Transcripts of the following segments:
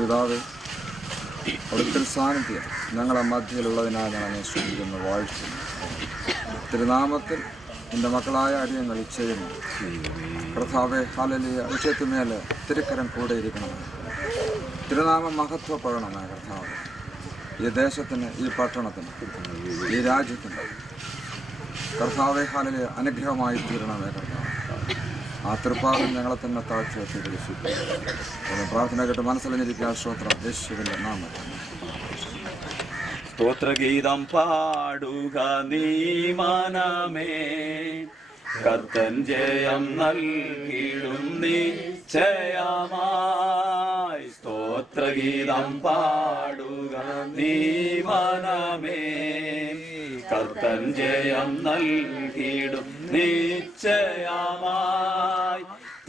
പിതാവേ, അവിടുത്തെ സാന്നിധ്യം ഞങ്ങളുടെ മധ്യയിലുള്ളതിനാൽ ഞാൻ ശ്രദ്ധിക്കുന്നു, വാഴ്ത്തുന്നു. തിരുനാമത്തിൽ എൻ്റെ മക്കളായ അടിയങ്ങൾ ചെയ്യുന്നു. കർത്താവേ, ഹല്ലേലൂയ. വിഷയത്തിന്മേൽ തിരുക്കരം കൂടെ ഇരിക്കണം. തിരുനാമം മഹത്വപ്പെടണമേ കർത്താവേ. ഈ ദേശത്തിന്, ഈ പട്ടണത്തിന്, ഈ രാജ്യത്തിന് കർത്താവേ, ഹല്ലേലൂയ, അനുഗ്രഹമായി തീരണമേ കർത്താവ്. ആ തൃപ്പാദം ഞങ്ങളെ തന്നെ താഴ്ച ഒന്ന് പ്രാർത്ഥന കേട്ട് മനസ്സിലഞ്ഞിരിക്കുക. സ്തോത്രം യേശുവിൻ്റെ നാമത്തിൽ. സ്തോത്രഗീതം പാടുക നീ മനമേ, കർത്തൻ ജയം നൽകിടും നിശ്ചയമായി. സ്തോത്രഗീതം പാടുക നീ മനമേ, കർത്തൻ ജയം നൽകിടും നിശ്ചയമായി.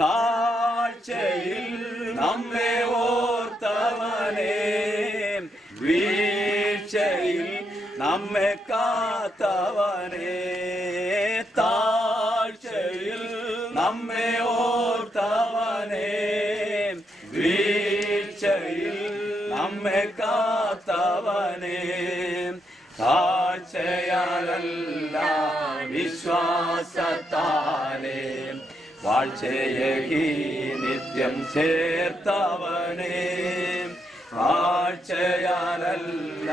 താഴ്ചയിൽ നമ്മെ ഓർത്തവനേ, വീഴ്ചയിൽ നമ്മെ കാത്തവനേ. താഴ്ചയിൽ നമ്മെ ഓർത്തവനേ, വീഴ്ചയിൽ നമ്മെ കാത്തവനേ. താഴ്ചയാലല്ല വിശ്വാസത്താലേ, വാഴ്ചയകി നിത്യം ചേർത്തവനേ. താഴ്ചയാലല്ല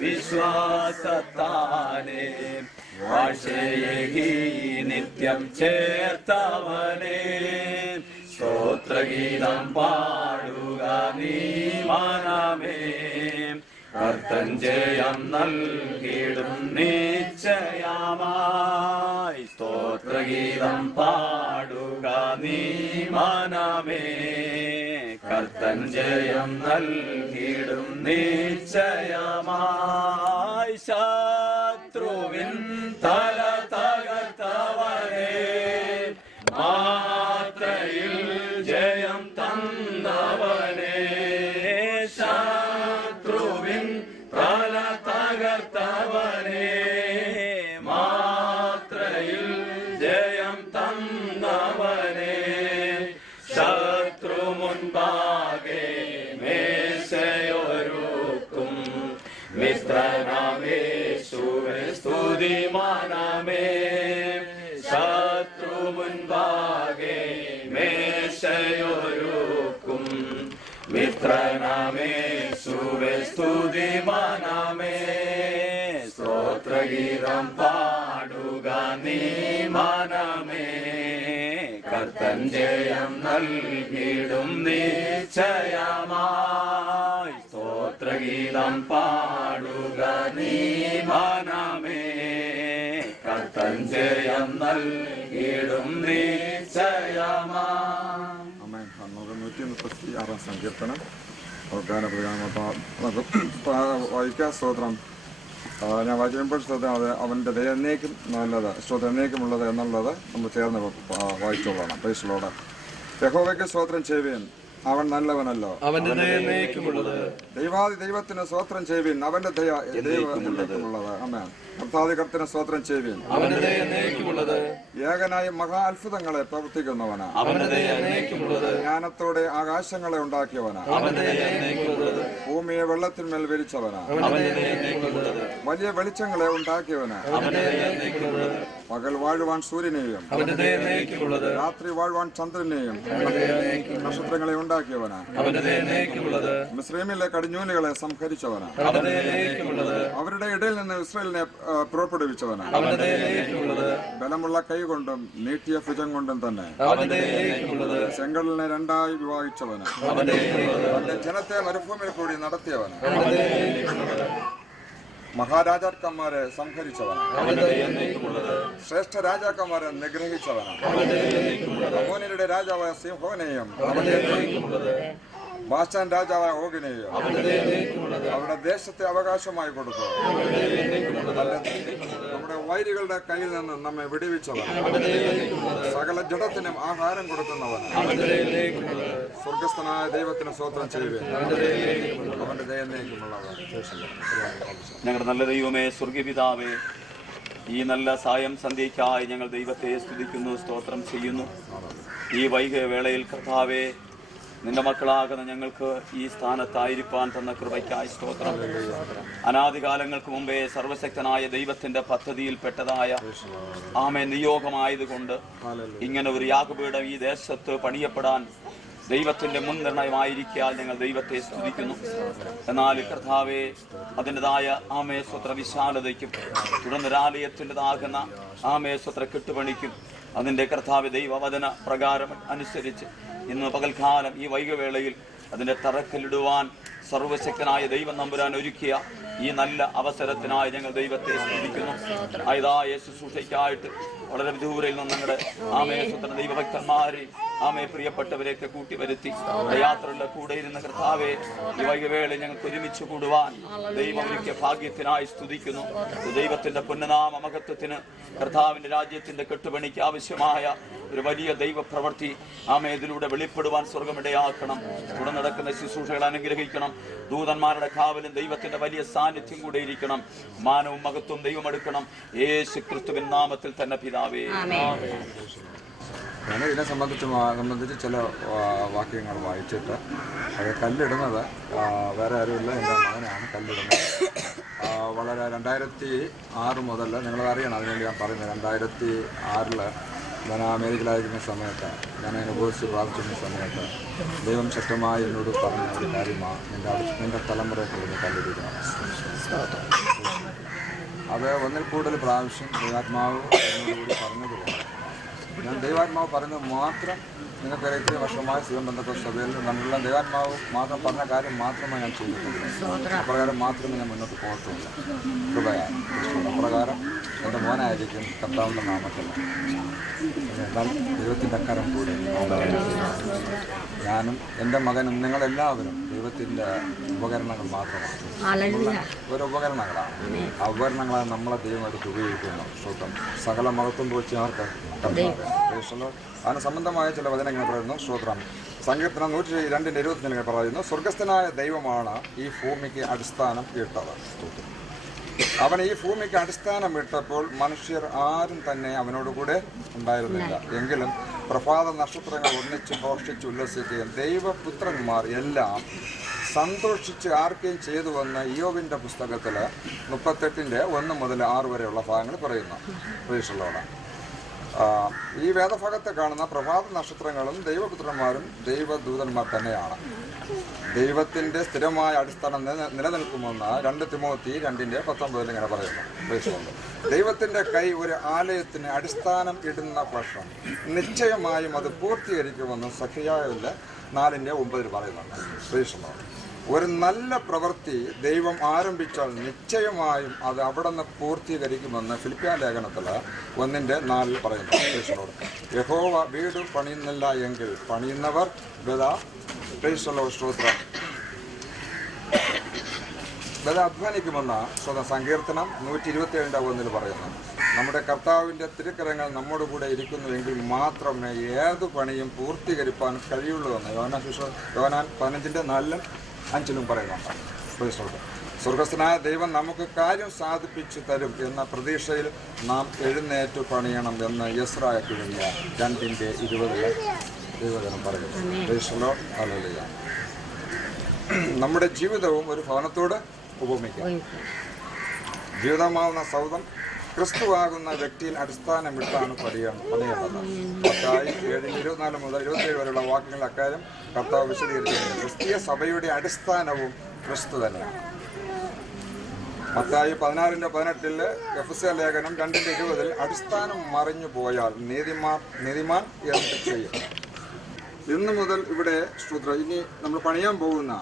വിശ്വാസത്താലേ, വാഴ്ചയകി നിത്യം ചേർത്തവനേ. സ്തോത്രഗീതം പാടുക നീ മനമേ, കർത്തൻ ജയം നൽകിടും നിശ്ചയമായി. സ്തോത്രഗീതം പാടുക നീ മനമേ, കർത്തൻ ജയം നൽകിടും നിശ്ചയമായി. ശത്രുവിൻ തല തകർത്തവനേ, മാത്രയിൽ ജയം തന്നവനേ. ശത്രുവിൻ തല തകർത്തവനേ, മാത്രയിൽ ജയം തന്നവനേ. ശത്രു മുൻപാകെ മേശയൊരുക്കും, മിത്രനാമേശുവേ സ്തുതിമാനമേ. ശത്രു മുൻപാകെ മേശയൊരുക്കും, മിത്രനാമേശുവേ സ്തുതിമാനമേ. സ്തോത്രഗീതം പാടുക നീ മനമേ, കർത്തൻ ജയം നൽകിടും നിശ്ചയമായി. സ്തോത്രഗീതം പാടുക നീ മനമേ, കർത്തൻ ജയം നൽകിടും നിശ്ചയമായി. 136 സങ്കീർത്തനം വായിക്കാം. സ്തോത്രം. ഞാൻ വായിക്കുമ്പോൾ സ്തോത്രം, അത് അവൻ്റെ ദയ എന്നേക്കും നല്ലത്, സ്തോത്രം എന്നേക്കുമുള്ളത് എന്നുള്ളത് നമ്മൾ ചേർന്ന് വായിച്ചോളാം. Praise Lord. യഹോവയ്ക്ക് സ്തോത്രം ചെയ്യുവിൻ, അവൻ നല്ലവനല്ലോ, അവന്റെ ദയ എന്നേക്കുമുള്ളത്. ദൈവാദി ദൈവത്തിന് സ്തോത്രം ചെയ്യുവിൻ, അവന്റെ ദയ എന്നേക്കുമുള്ളത്. ആമേൻ. കർത്താദി കർത്തന് സ്തോത്രം ചെയ്യുവിൻ, അവന്റെ ദയ എന്നേക്കുമുള്ളത്. ഏകനായി മഹാ അത്ഭുതങ്ങളെ പ്രവർത്തിക്കുന്നവനാ, അവന്റെ ദയ എന്നേക്കുമുള്ളത്. ജ്ഞാനത്തോടെ ആകാശങ്ങളെ ഉണ്ടാക്കിയവനാ, അവന്റെ ദയ എന്നേക്കുമുള്ളത്. ഭൂമിയെ വെള്ളത്തിന്മേൽ വിരിച്ചവനാ, അവന്റെ ദയ എന്നേക്കുമുള്ളത്. വലിയ വെളിച്ചങ്ങളെ ഉണ്ടാക്കിയവനാ, അവന്റെ ദയ എന്നേക്കുമുള്ളത്. പകൽ വാഴുവാൻ സൂര്യനെയും, അവന്റെ ദയ എന്നേക്കുമുള്ളത്. രാത്രി വാഴുവാൻ ചന്ദ്രനെയും, നക്ഷത്രങ്ങളെ ഉണ്ടാക്കിയവനാ, അവന്റെ ദയ എന്നേക്കുമുള്ളത്. മിസ്രൈമിലെ കടിഞ്ഞൂലുകളെ സംഹരിച്ചവനാ, അവന്റെ ദയ എന്നേക്കുമുള്ളത്. അവരുടെ ഇടയിൽ നിന്ന് ഇസ്രായേലിനെ പുറപ്പെടുവിച്ചവനാ, അവന്റെ ദയ എന്നേക്കുമുള്ളത്. ബലമുള്ള കൈ കൊണ്ടും നീട്ടിയ ഭുജം കൊണ്ടും തന്നെ അവന്റെ ദയ എന്നേക്കുമുള്ളത്. ചെങ്കടലിനെ രണ്ടായി വിഭാഗിച്ചവന്, അവന്റെ ദയ എന്നേക്കുമുള്ളത്. ജനത്തെ മരുഭൂമിയിൽ കൂടി നടത്തിയവന്, അവന്റെ ദയ എന്നേക്കുമുള്ളത്. മഹാരാജാക്കന്മാരെ സംഹരിച്ചവന്, അവന്റെ ദയ എന്നേക്കുമുള്ളത്. ശ്രേഷ്ഠ രാജാക്കന്മാരെ നിഗ്രഹിച്ചവന്, അവന്റെ ദയ എന്നേക്കുമുള്ളത്. അമോന്യരുടെ രാജാവായ സിംഹോനെയും, അവന്റെ ദയ എന്നേക്കുമുള്ളത്. ബാശാൻ രാജാവായ ഓഗിനെയും അവന്റെ ദയ എന്നേക്കുമുള്ളത്. അവരുടെ ദേശത്തെ അവകാശമായി കൊടുത്തു. അവന്റെ ദയ എന്നേക്കുമുള്ളത്. നമ്മുടെ വൈരികളുടെ കയ്യിൽ നിന്ന് നമ്മെ വിടുവിച്ചവൻ, അവന്റെ ദയ എന്നേക്കുമുള്ളത്. സകല ജഡത്തിനും ആഹാരം കൊടുക്കുന്നവൻ, അവന്റെ ദയ എന്നേക്കുമുള്ളത്. സ്വർഗസ്ഥനായ ദൈവത്തിന് സ്തോത്രം ചെയ്യുവൻ, അവന്റെ ദയ എന്നേക്കുമുള്ളത്. അവന്റെ ദയ എന്നേക്കുമുള്ളവൻ. ഞങ്ങളുടെ നല്ല ദൈവമേ, സ്വർഗപിതാവേ, ഈ നല്ല സായം സന്ധ്യയ്ക്കായി ഞങ്ങൾ ദൈവത്തെ സ്തുതിക്കുന്നു, സ്തോത്രം ചെയ്യുന്നു. ഈ വൈകിയ വേളയിൽ കർത്താവേ, നിന്റെ മക്കളാകുന്ന ഞങ്ങൾക്ക് ഈ സ്ഥാനത്തായിരിക്കാൻ തന്ന കൃപയ്ക്കായി സ്തോത്രം. അനാദികാലങ്ങൾക്ക് മുമ്പേ സർവശക്തനായ ദൈവത്തിന്റെ പദ്ധതിയിൽപ്പെട്ടതായ നിയോഗമായതുകൊണ്ട് ഇങ്ങനെ ഒരു യാഗപീഠം ഈ ദേശത്ത് പണിയപ്പെടാൻ ദൈവത്തിന്റെ മുൻനിർണയമായിരിക്കാൻ ഞങ്ങൾ ദൈവത്തെ സ്തുതിക്കുന്നു. എന്നാൽ കർത്താവെ, അതിൻ്റെതായ സ്വത്ര വിശാലതയ്ക്കും തുടർന്നൊരാലയത്തിൻ്റെതാകുന്ന സ്വത്ര കെട്ടുപണിക്കും അതിൻ്റെ കർത്താവ് ദൈവവചന പ്രകാരം അനുസരിച്ച് ഇന്ന് പകൽക്കാലം ഈ വൈകവേളയിൽ അതിൻ്റെ തറക്കല്ലിടുവാൻ സർവശക്തനായ ദൈവം നമ്പുരാൻ ഒരുക്കിയ ഈ നല്ല അവസരത്തിനായി ഞങ്ങൾ ദൈവത്തെ സ്തുതിക്കുന്നു. ആയതായ ശുശ്രൂഷയ്ക്കായിട്ട് വളരെ ദൂരയിൽ നിന്ന് ഞങ്ങളുടെ സ്വത്ര ദൈവഭക്തന്മാരെ പ്രിയപ്പെട്ടവരെയൊക്കെ കൂട്ടി വരുത്തി യാത്രയുടെ കൂടെ ഇരുന്ന കർത്താവെ, ഈ വൈകവേളയിൽ ഞങ്ങൾക്ക് ഒരുമിച്ച് കൂടുവാൻ ദൈവം ഒരുക്കിയ ഭാഗ്യത്തിനായി സ്തുതിക്കുന്നു. ദൈവത്തിന്റെ പുണ്യനാമ മഹത്വത്തിന് കർത്താവിന്റെ രാജ്യത്തിന്റെ കെട്ടുപണിക്ക് ആവശ്യമായ ഒരു വലിയ ദൈവപ്രവൃത്തി ഇതിലൂടെ വെളിപ്പെടുവാൻ സ്വർഗമിടയാക്കണം. തുടർന്ന് നടക്കുന്ന ശുശ്രൂഷകൾ അനുഗ്രഹിക്കണം. ദൂതന്മാരുടെ കാവലും ദൈവത്തിന്റെ വലിയ സാന്നിധ്യം കൂടെ ഇരിക്കണം. മാനവും മഹത്വവും ദൈവം എടുക്കണം. യേശു ക്രിസ്തുവിൻ നാമത്തിൽ തന്നെ പിതാവേ. ഞാൻ ഇതിനെ സംബന്ധിച്ച് ചില വാക്യങ്ങൾ വായിച്ചിട്ട് അത് കല്ലിടുന്നത് വേറെ ആരുമില്ല, എൻ്റെ മകനാണ് കല്ലിടുന്നത്. വളരെ 2006 മുതൽ നിങ്ങളറിയണം, അതിനുവേണ്ടി ഞാൻ പറയുന്നത്. 2006 ഞാൻ അമേരിക്കയിലായിരിക്കുന്ന സമയത്ത്, ഞാൻ അനുഭവിച്ച് പ്രാർത്ഥിക്കുന്ന സമയത്ത് ദൈവം ശക്തമായി എന്നോട് പറഞ്ഞ ഒരു കാര്യമാണ്, നിൻ്റെ തലമുറയ്ക്കുള്ള കല്ലിടുകയാണ്. അത് ഒന്നിൽ കൂടുതൽ പ്രാവശ്യം ദൈവാത്മാവ് എന്നോടുകൂടി പറഞ്ഞതുകൊണ്ട് ഞാൻ ദൈവാത്മാവ് പറയുന്നത് മാത്രം നിങ്ങൾക്ക് ഇത്രയും വർഷമായ സ്ഥിരം ബന്ധപ്പെട്ട സഭയിൽ നമ്മളുള്ള ദൈവാത്മാവ് മാത്രം പറഞ്ഞ കാര്യം മാത്രമേ ഞാൻ ചെയ്തിട്ടുള്ളൂ. അപ്രകാരം മാത്രമേ ഞാൻ മുന്നോട്ട് പോകത്തുള്ളൂ. കൃപയാണ്. അപ്രകാരം എൻ്റെ മോനായിരിക്കും കർത്താവിൻ്റെ നാമത്തിൽ. എന്നാൽ ദൈവത്തിൻ്റെ അക്കരം കൂടി ഞാനും എൻ്റെ മകനും നിങ്ങളെല്ലാവരും ദൈവത്തിൻ്റെ ഉപകരണങ്ങൾ മാത്രമാണ്. ഒരു ഉപകരണങ്ങളാണ്. ആ ഉപകരണങ്ങളാണ് നമ്മളെ ദൈവം എടുത്ത് ഉപയോഗിക്കുന്നു. സ്വന്തം സകല മഹത്വം വെച്ച് അവർക്ക് അതിന് സംബന്ധമായ ചില വചനങ്ങൾ പറയുന്നു. സ്തോത്രം. സങ്കീർത്തനം 102:24 പറയുന്നു, സ്വർഗസ്ഥനായ ദൈവമാണ് ഈ ഭൂമിക്ക് അടിസ്ഥാനം ഇട്ടത്. അവൻ ഈ ഭൂമിക്ക് അടിസ്ഥാനം ഇട്ടപ്പോൾ മനുഷ്യർ ആരും തന്നെ അവനോടുകൂടെ ഉണ്ടായിരുന്നില്ല. എങ്കിലും പ്രഭാത നക്ഷത്രങ്ങൾ ഒന്നിച്ച് ഘോഷിച്ച് ഉല്ലസിക്കുകയും ദൈവപുത്രന്മാർ എല്ലാം സന്തോഷിച്ച് ആർക്കുകയും ചെയ്തുവെന്ന് ഇയ്യോബിൻ്റെ പുസ്തകത്തിൽ 38:1 മുതൽ 6 വരെയുള്ള ഭാഗങ്ങൾ പറയുന്നു. പ്രതീക്ഷകളോടെ ഈ വേദഭാഗത്തെ കാണുന്ന പ്രഭാത നക്ഷത്രങ്ങളും ദൈവപുത്രന്മാരും ദൈവദൂതന്മാർ തന്നെയാണ്. ദൈവത്തിൻ്റെ സ്ഥിരമായ അടിസ്ഥാനം നിലനിൽക്കുമെന്ന് 2 തിമോത്തി 2:19 ഇങ്ങനെ പറയുന്നു. ദൈവത്തിൻ്റെ കൈ ഒരു ആലയത്തിന് അടിസ്ഥാനം ഇടുന്ന പക്ഷം നിശ്ചയമായും അത് പൂർത്തീകരിക്കുമെന്ന് സഖറിയായിലെ 4:9 പറയുന്നുണ്ട്. പ്രതീക്ഷമാണ്. ഒരു നല്ല പ്രവൃത്തി ദൈവം ആരംഭിച്ചാൽ നിശ്ചയമായും അത് അവിടെ നിന്ന് പൂർത്തീകരിക്കുമെന്ന് ഫിലിപ്പിയ ലേഖനത്തിൽ 1:4 പറയുന്നു. യഹോവ വീട് പണിയുന്നില്ല എങ്കിൽ പണിയുന്നവർ അധ്വാനിക്കുമെന്ന് സങ്കീർത്തനം 127:1 പറയുന്നു. നമ്മുടെ കർത്താവിൻ്റെ തിരുക്കരങ്ങൾ നമ്മോട് കൂടെ ഇരിക്കുന്നുവെങ്കിൽ മാത്രമേ ഏത് പണിയും പൂർത്തീകരിക്കാൻ കഴിയുള്ളൂ എന്ന് യോഹന്നാൻ 15:4-5 പറയുന്നുണ്ട്. സ്വർഗസ്ഥനായ ദൈവം നമുക്ക് കാര്യം സാധിപ്പിച്ചു തരും എന്ന പ്രതീക്ഷയിൽ നാം എഴുന്നേറ്റ് പണിയണം എന്ന് യെസ്രായ്ക്ക് എഴുതിയ 2:20 ദൈവജനം പറയുന്നു. ഹല്ലേലൂയ. നമ്മുടെ ജീവിതവും ഒരു ഭവനത്തോട് ഉപമിക്കാം. ജീവിതമാവുന്ന സൗധം ക്രിസ്തുവാകുന്ന വ്യക്തിയിൽ അടിസ്ഥാനമിട്ടാണ് പണിയേണ്ടത്. മത്തായി 7:24 മുതൽ 27 വരെയുള്ള വാക്യങ്ങൾ അക്കാര്യം കർത്താവ് വിശദീകരിക്കുന്നത്. ക്രിസ്തീയ സഭയുടെ അടിസ്ഥാനവും ക്രിസ്തു തന്നെയാണ്. മത്തായി 16:18 എഫെസ്യ ലേഖനം 2:20 അടിസ്ഥാനം മറിഞ്ഞു പോയാൽ നീതിമാൻ എന്ത് ചെയ്യും? ഇന്നു മുതൽ ഇവിടെ ഇനി നമ്മൾ പണിയാൻ പോകുന്ന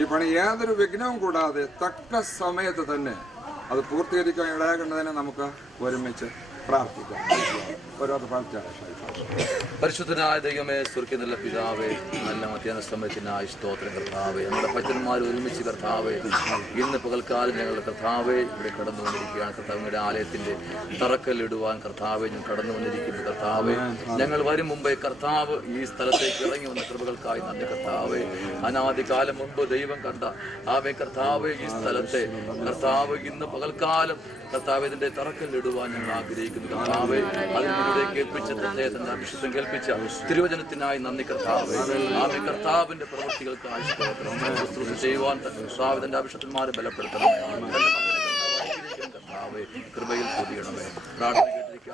ഈ പണി യാതൊരു വിഘ്നവും കൂടാതെ തക്ക സമയത്ത് തന്നെ അത് പൂർത്തീകരിക്കാൻ ഇടയാകേണ്ടതിനെ നമുക്ക് ഒരുമിച്ച് പ്രാർത്ഥിക്കാം. പരിശുദ്ധനായ ദൈവമേ, സ്വർഗ്ഗത്തിലുള്ള പിതാവേ, നല്ല മധ്യാഹ്ന സമയത്തിനായി സ്തോത്രം കർത്താവേ. നമ്മുടെ ഭക്തന്മാർ ഒരുമിച്ച് കർത്താവേ ഇന്ന് പകൽക്കാലം ഞങ്ങളുടെ കർത്താവേ ഇവിടെ കടന്നു വന്നിരിക്കുകയാണ്. കർത്താവിന്റെ ആലയത്തിന്റെ തറക്കല്ലിടുവാൻ കർത്താവെ ഞാൻ കടന്നു വന്നിരിക്കുന്നു. കർത്താവെ, ഞങ്ങൾ വരും മുമ്പേ കർത്താവ് ഈ സ്ഥലത്തേക്ക് ഇറങ്ങി വന്ന കൃപകൾക്കായി നന്ദി കർത്താവേ. അനാദികാലം മുമ്പ് ദൈവം കണ്ട കർത്താവെ ഈ സ്ഥലത്തെ കർത്താവ് ഇന്ന് പകൽക്കാലം കർത്താവ് ഇതിന്റെ തറക്കല്ലിടുവാൻ ഞങ്ങൾ ആഗ്രഹിക്കുന്നു. പ്രാർത്ഥിക്കുന്നു കർത്താവേ. അതിലൂടെ കേൾപ്പിച്ച അദ്ദേഹത്തിന്റെ അഭിഷേകം കേൾപ്പിച്ച തിരുവചനത്തിനായി നന്ദി കർത്താവേ. ആമേൻ. കർത്താവിന്റെ പ്രവൃത്തികൾക്കായി സ്തോത്രം. ശുശ്രൂഷ ചെയ്യുവാൻ കർത്താവിന്റെ അഭിഷേകന്മാരെ ബലപ്പെടുത്തണം കർത്താവേ. കൃപയിൽ പൊതിയണമേ. പ്രാർത്ഥന കേട്ടിരിക്കുക.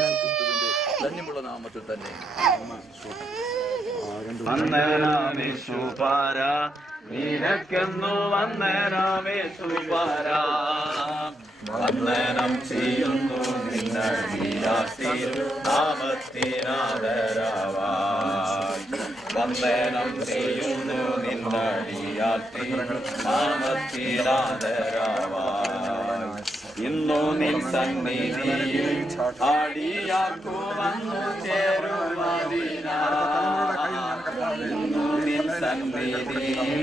യേശുക്രിസ്തുവിന്റെ ധന്യമുള്ള നാമത്തിൽ തന്നെ. നിനക്കെന്നു വന്ദനമേശുപാരാ. വന്ദനം ചെയ്യുന്നു നാമത്തിനാദരവായി. വന്ദനം ചെയ്യുന്നു നാമത്തിനാദരവായി. ഇന്നു നിൻ സന്നിധിയിൽ അടിയാക്കു വന്നു ചേരുവതിനായി. ഇന്നു നിൻ സന്നിധിയിൽ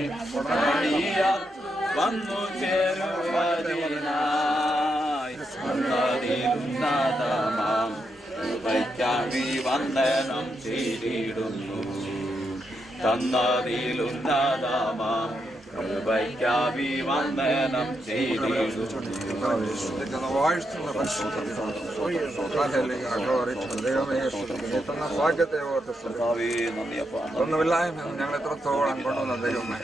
അടിയാക്കു വന്നു ചേരുവതിനായി. ഉന്നതിലുന്നതമാം കൃപയ്ക്കായി വന്ദനം ചെയ്തിടുന്നു. തന്നതിലുന്നതമാം കൃപയ്ക്കായി വന്ദനം ചെയ്തിടുന്നു. ഒന്നുമില്ലായ്മ ഞങ്ങൾ എത്രത്തോളം കൊണ്ടുവന്ന ദൈവമേ,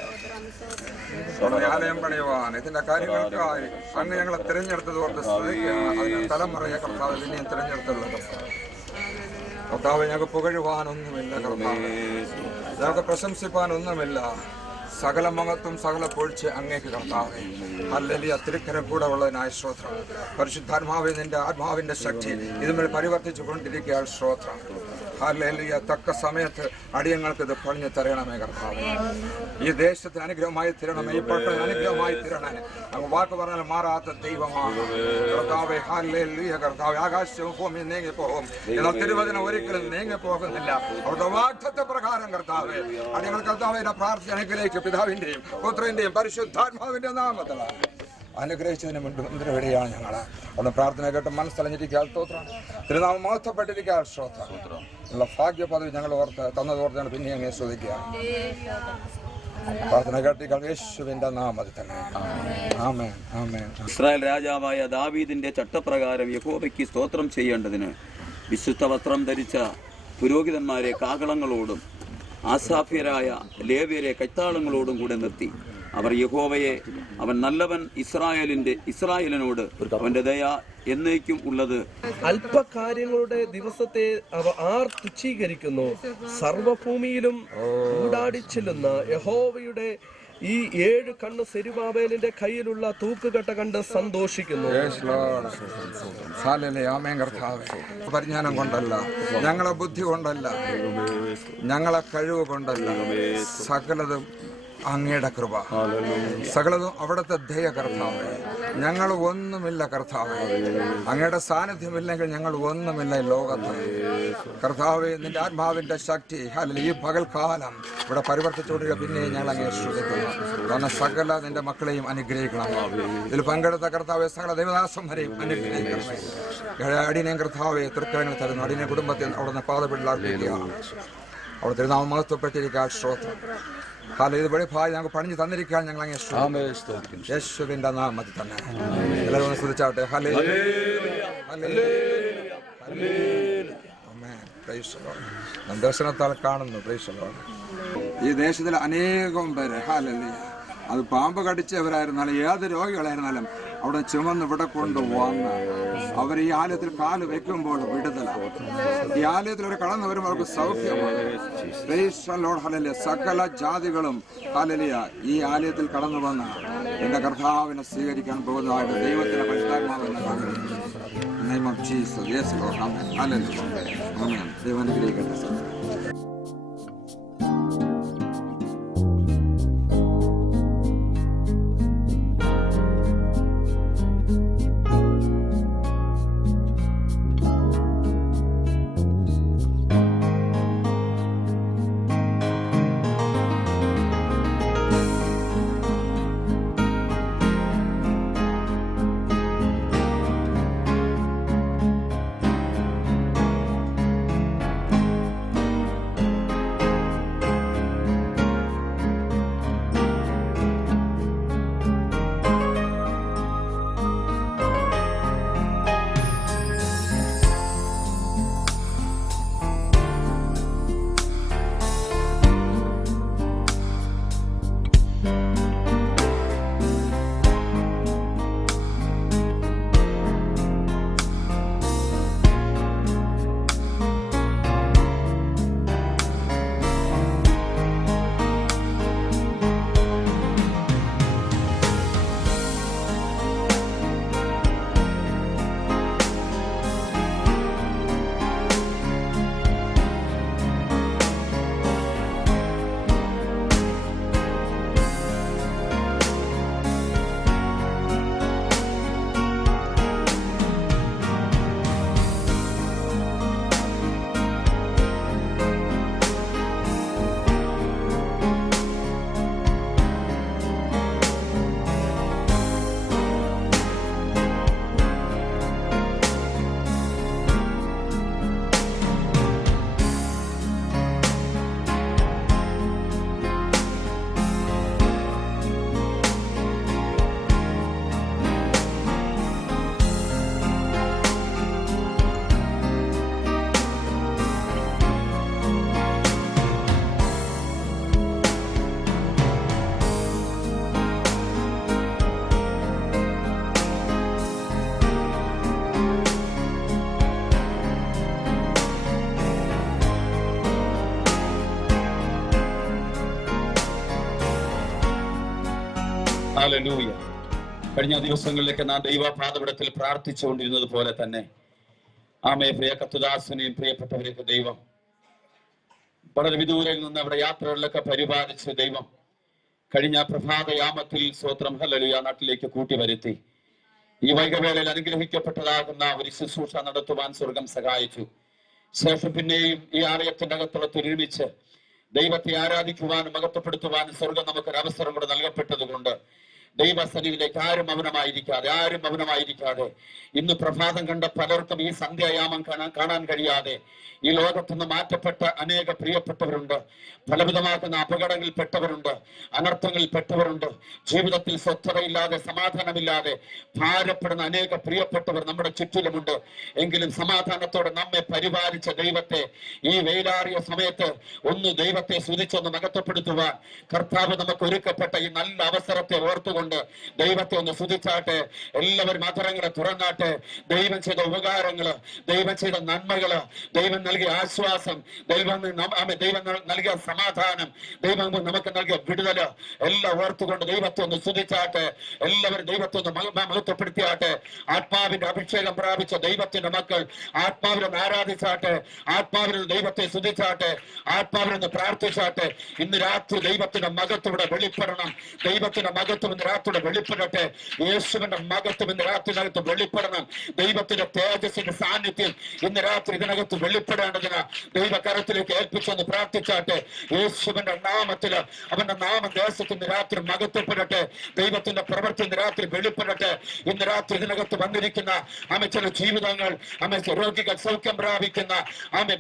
ആലയം പണിയുവാൻ ഇതിന്റെ കാര്യങ്ങൾക്കായി അങ്ങ് ഞങ്ങളെ തിരഞ്ഞെടുത്തത് കൊണ്ട് അതിന് തലമുറയെ കർത്താവ് പിന്നെയും തിരഞ്ഞെടുത്തുള്ളത് കർത്താവ്. ഞങ്ങൾക്ക് പുകഴുവാനൊന്നുമില്ല കർത്താവ്, ഞങ്ങൾക്ക് പ്രശംസിപ്പാനൊന്നുമില്ല. സകല മഹത്വം സകല പൊഴിച്ച് അങ്ങേക്ക് കർത്താവേ. ഹല്ലേലൂയ. തിരുക്കരം കൂടെ ഉള്ളതിനായ സ്തോത്രം. പരിശുദ്ധാത്മാവേ, നിന്റെ ആത്മാവിന്റെ ശക്തി ഇതുമേൽ പരിവർത്തിച്ചു കൊണ്ടിരിക്കുക സ്തോത്രം. ഹല്ലേലൂയ. തക്ക സമയത്ത് അടിയങ്ങൾക്ക് ഇത് പണിഞ്ഞു തരണമേ കർത്താവേ. ഈ ദേശത്തിന് അനുഗ്രഹമായി തരണമേ, ഈ പട്ടണം അനുഗ്രഹമായി തരണമേ. അങ്ങ് വാക്ക് പറഞ്ഞാൽ മാറാത്ത ദൈവമാണ് കർത്താവേ. ഹല്ലേലൂയ കർത്താവേ. ആകാശവും ഭൂമിയും നീങ്ങിപ്പോകും, എന്നാൽ തിരുവചനം ഒരിക്കലും നീങ്ങിപ്പോകുന്നില്ല. അവിടുത്തെ വാഗ്ദത്ത പ്രകാരം കർത്താവേ അടിയങ്ങൾ കർത്താവേ പ്രാർത്ഥന അനുഗ്രഹിക്കും. പിതാവിന്റെയും പുത്രന്റെയും പരിശുദ്ധാത്മാവിന്റെ നാമത്തിലാണ് അനുഗ്രഹിച്ചതിന് മുൻപ് എവിടെയാണ് ഞങ്ങൾ ഒന്ന് പ്രാർത്ഥന കേട്ട് മനസ്സലഞ്ഞിരിക്കാൻ സ്തോത്രം. തിരുനാമം മഹത്വപ്പെട്ടിരിക്കാൻ സ്തോത്രം. ഉള്ള ഭാഗ്യ പദവി ഞങ്ങൾ ഓർത്ത് തന്നതോർത്ത് ഞങ്ങൾ പിന്നെ അങ്ങനെ ശ്രദ്ധിക്കുക. പ്രാർത്ഥന കേട്ടിരിക്കാൻ യേശുവിന്റെ നാമത്തിൽ തന്നെ ആമേൻ. ആമേൻ. ഇസ്രായേൽ രാജാവായ ദാവീദിന്റെ ചട്ടപ്രകാരം യഹോവയ്ക്ക് സ്തോത്രം ചെയ്യേണ്ടതിന് വിശുദ്ധ വസ്ത്രം ധരിച്ച പുരോഹിതന്മാരെ കാഹളങ്ങളോടും ആസാഫ്യരായ ലേവ്യരെ കൈത്താളങ്ങളോടും കൂടെ നിർത്തി. അവർ യഹോവയെ, അവൻ നല്ലവൻ, ഇസ്രായേലിനോട് അവന്റെ ദയ എന്നേക്കും ഉള്ളത്. അല്പകാര്യങ്ങളുടെ ദിവസത്തെ അവ ആർ തുച്ഛീകരിക്കുന്നു. സർവഭൂമിയിലും ഊടാടിച്ചെല്ലുന്ന യഹോവയുടെ ഈ 7 കണ്ണ് സെരുബാബേലിന്റെ കയ്യിലുള്ള തൂക്കുകെട്ട കണ്ട് സന്തോഷിക്കുന്നു. പരിജ്ഞാനം കൊണ്ടല്ല, ഞങ്ങളെ ബുദ്ധി കൊണ്ടല്ല, ഞങ്ങളെ കഴിവ് കൊണ്ടല്ല, സകലതും അങ്ങയുടെ കൃപ, സകലതും അവിടുത്തെ ദയ കർത്താവേ. ഞങ്ങൾ ഒന്നുമില്ല കർത്താവേ, അങ്ങയുടെ സാന്നിധ്യമില്ലെങ്കിൽ ഞങ്ങൾ ഒന്നുമില്ല ഈ ലോകത്ത് കർത്താവേ. നിന്റെ ആത്മാവിന്റെ ശക്തി ഈ പകൽക്കാലം ഇവിടെ പരിവർത്തിച്ചുകൊണ്ടിരിക്കുക. പിന്നെ ഞങ്ങൾ അങ്ങേ ശ്രദ്ധിക്കുന്നു. കാരണം സകല നിന്റെ മക്കളെയും അനുഗ്രഹിക്കണം. ഇതിൽ പങ്കെടുത്ത കർത്താവെ സകല ദൈവദാസന്മാരെയും അനുഗ്രഹിക്കണമേ. അടിയനെയും കർത്താവെ തൃക്കരങ്ങൾ തരുന്നു. അടിയനെ കുടുംബത്തിൽ അവിടുന്ന് പാതപ്പെട്ടില്ലാർപ്പിക്കുക. അവിടെ തിരുനാമം മഹത്വപ്പെട്ടിരിക്കാൻ സ്തോത്രം. ഇത് വെളിഭായി ഞങ്ങൾക്ക് പണിഞ്ഞു തന്നിരിക്കാൻ ഞങ്ങൾ അങ്ങനെ യേശുവിന്റെ നാമത്തിൽ തന്നെ എല്ലാവരും ഒന്ന് ശ്രദ്ധിച്ചാട്ടെ. ദർശനത്താൽ കാണുന്നു. ഈ ദേശത്തിൽ അനേകം പേര് അത് പാമ്പ് കടിച്ചവരായിരുന്നാലും ഏത് രോഗികളായിരുന്നാലും അവിടെ ചുമന്ന് ഇവിടെ കൊണ്ടുവന്ന് അവർ ഈ ആലയത്തിൽ കാല് വെക്കുമ്പോൾ വിടുതലാണ്. ഈ ആലയത്തിൽ അവർ കടന്നു വരുമ്പോൾ അവർക്ക് സൗഖ്യമാണ്. സകല ജാതികളും ഹല്ലേലൂയ ഈ ആലയത്തിൽ കടന്നു വന്ന് എന്റെ കർത്താവിനെ സ്വീകരിക്കാൻ പോകുന്നതായിട്ട് ദൈവത്തിന്റെ പരിശുദ്ധാത്മാവിനെ ദൈവം അനുഗ്രഹിക്കട്ടെ. ഹല്ലേലൂയ. കഴിഞ്ഞ ദിവസങ്ങളിലേക്ക് നാം ദൈവപാദപീഠത്തിൽ പ്രാർത്ഥിച്ചുകൊണ്ടിരുന്നത് പോലെ തന്നെ ആമേ പ്രിയ കത്തുദാസനെയും പ്രിയപ്പെട്ടവരെയൊക്കെ ദൈവം വളരെ വിദൂരയിൽ നിന്ന് അവിടെ യാത്രകളിലൊക്കെ പരിപാലിച്ച് ദൈവം കഴിഞ്ഞ പ്രഭാതയാമത്തിൽ സ്തോത്രം ഹല്ലേലൂയ നാട്ടിലേക്ക് കൂട്ടി വരുത്തി ഈ വൈകവേളയിൽ അനുഗ്രഹിക്കപ്പെട്ടതാകുന്ന ഒരു ശുശ്രൂഷ നടത്തുവാൻ സ്വർഗം സഹായിച്ചു. ശേഷം പിന്നെയും ഈ ആലയത്തിന്റെ അകത്തുള്ള ഒരുമിച്ച് ദൈവത്തെ ആരാധിക്കുവാനും മഹത്വപ്പെടുത്തുവാനും സ്വർഗം നമുക്കൊരു അവസരം കൂടെ നൽകപ്പെട്ടത് കൊണ്ട് ദൈവസന്നിധിയിലേക്ക് ആരും മൗനമായിരിക്കാതെ ഇന്ന് പ്രഭാതം കണ്ട പലർക്കും ഈ സന്ധ്യായാമം കാണാൻ കഴിയാതെ ഈ ലോകത്തു നിന്ന് മാറ്റപ്പെട്ട അനേക പ്രിയപ്പെട്ടവരുണ്ട്. ഫലവിധമാക്കുന്ന അപകടങ്ങളിൽ പെട്ടവരുണ്ട്, അനർത്ഥങ്ങളിൽ പെട്ടവരുണ്ട്. ജീവിതത്തിൽ സ്വസ്ഥതയില്ലാതെ സമാധാനമില്ലാതെ ഭാരപ്പെടുന്ന അനേക പ്രിയപ്പെട്ടവർ നമ്മുടെ ചുറ്റിലുമുണ്ട്. എങ്കിലും സമാധാനത്തോടെ നമ്മെ പരിപാലിച്ച ദൈവത്തെ ഈ വെയിലാറിയ സമയത്ത് ഒന്ന് ദൈവത്തെ സ്തുതിച്ചൊന്ന് മഹത്വപ്പെടുത്തുവാൻ കർത്താവ് നമുക്ക് ഒരുക്കപ്പെട്ട ഈ നല്ല അവസരത്തെ ഓർത്തുകൊണ്ട് ദൈവത്തെ ഒന്ന് സ്തുതിച്ചാട്ടെ. എല്ലാവരും അധരങ്ങളെ തുറന്നാട്ടെ. ദൈവം ചെയ്ത ഉപകാരങ്ങള്, ദൈവം ചെയ്ത നന്മകള്, ദൈവം നൽകിയ ആശ്വാസം, ദൈവം നൽകിയ സമാധാനം, ദൈവം നമുക്ക് നൽകിയ വിടുതല് എല്ലാം ഓർത്തുകൊണ്ട് ദൈവത്തെ ഒന്ന് സ്തുതിച്ചാട്ടെ. എല്ലാവരും ദൈവത്തെ ഒന്ന് മഹത്വപ്പെടുത്തിയാട്ടെ. ആത്മാവിന്റെ അഭിഷേകം പ്രാപിച്ച ദൈവത്തിന്റെ മക്കൾ ആത്മാവിലൊന്ന് ആരാധിച്ചാട്ടെ, ആത്മാവിലൊന്ന് ദൈവത്തെ സ്തുതിച്ചാട്ടെ, ആത്മാവിലൊന്ന് പ്രാർത്ഥിച്ചാട്ടെ. ഇന്ന് രാത്രി ദൈവത്തിന്റെ മഹത്വം ഇവിടെ വെളിപ്പെടണം. ദൈവത്തിന്റെ മഹത്വം ഇന്ന് രാത്രിയുടെ വെളിപ്പെടട്ടെ. യേശുവിന്റെ മഹത്വം ഇന്ന് രാത്രിനകത്ത് വെളിപ്പെടണം. ദൈവത്തിന്റെ തേജസ്സിന്റെ സാന്നിധ്യം ഇന്ന് രാത്രി ഇതിനകത്ത് വെളിപ്പെടേണ്ടതിന് ദൈവകരത്തിലേക്ക് ഏൽപ്പിച്ചൊന്ന് പ്രാർത്ഥിച്ചാട്ടെ. യേശുവിന്റെ നാമത്തില് അവന്റെ നാമദേശത്ത് ഇന്ന് രാത്രി മഹത്വപ്പെടട്ടെ. ദൈവത്തിന്റെ പ്രവൃത്തി ഇന്ന് രാത്രി വെളിപ്പെടട്ടെ. ഇന്ന് രാത്രി ഇതിനകത്ത് വന്നിരിക്കുന്ന ചില ജീവിതങ്ങൾ രോഗികൾ സൗഖ്യം പ്രാപിക്കുന്ന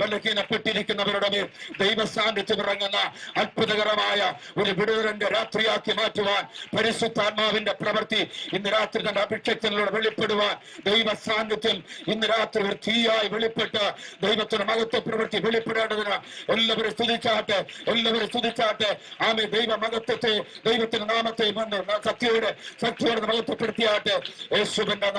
ബലഹീനപ്പെട്ടിരിക്കുന്നവരുടെ മേൽ ദൈവ സാന്നിധ്യം ഇറങ്ങുന്ന അത്ഭുതകരമായ ഒരു വിടുതലിന്റെ രാത്രിയാക്കി മാറ്റുവാൻ പരിശുദ്ധാത്മാവിന്റെ പ്രവൃത്തി ഇന്ന് രാത്രി തന്റെ അഭിഷേകത്തിലൂടെ വെളിപ്പെടുവാൻ ദൈവ സാന്നിധ്യം ഇന്ന് രാത്രി ഒരു തീയായി വെളിപ്പെട്ട് ദൈവത്തിന്റെ മഹത്വ പ്രവൃത്തി വെളിപ്പെടേണ്ടതിന് എല്ലാവരും സ്തുതിച്ചാട്ടെ. ദൈവ മഹത്വത്തെ ദൈവത്തിന്റെ നാമത്തെ ശക്തിയോടെ മഹത്വപ്പെടുത്തിയാട്ടെ. യേശുവിന്റെ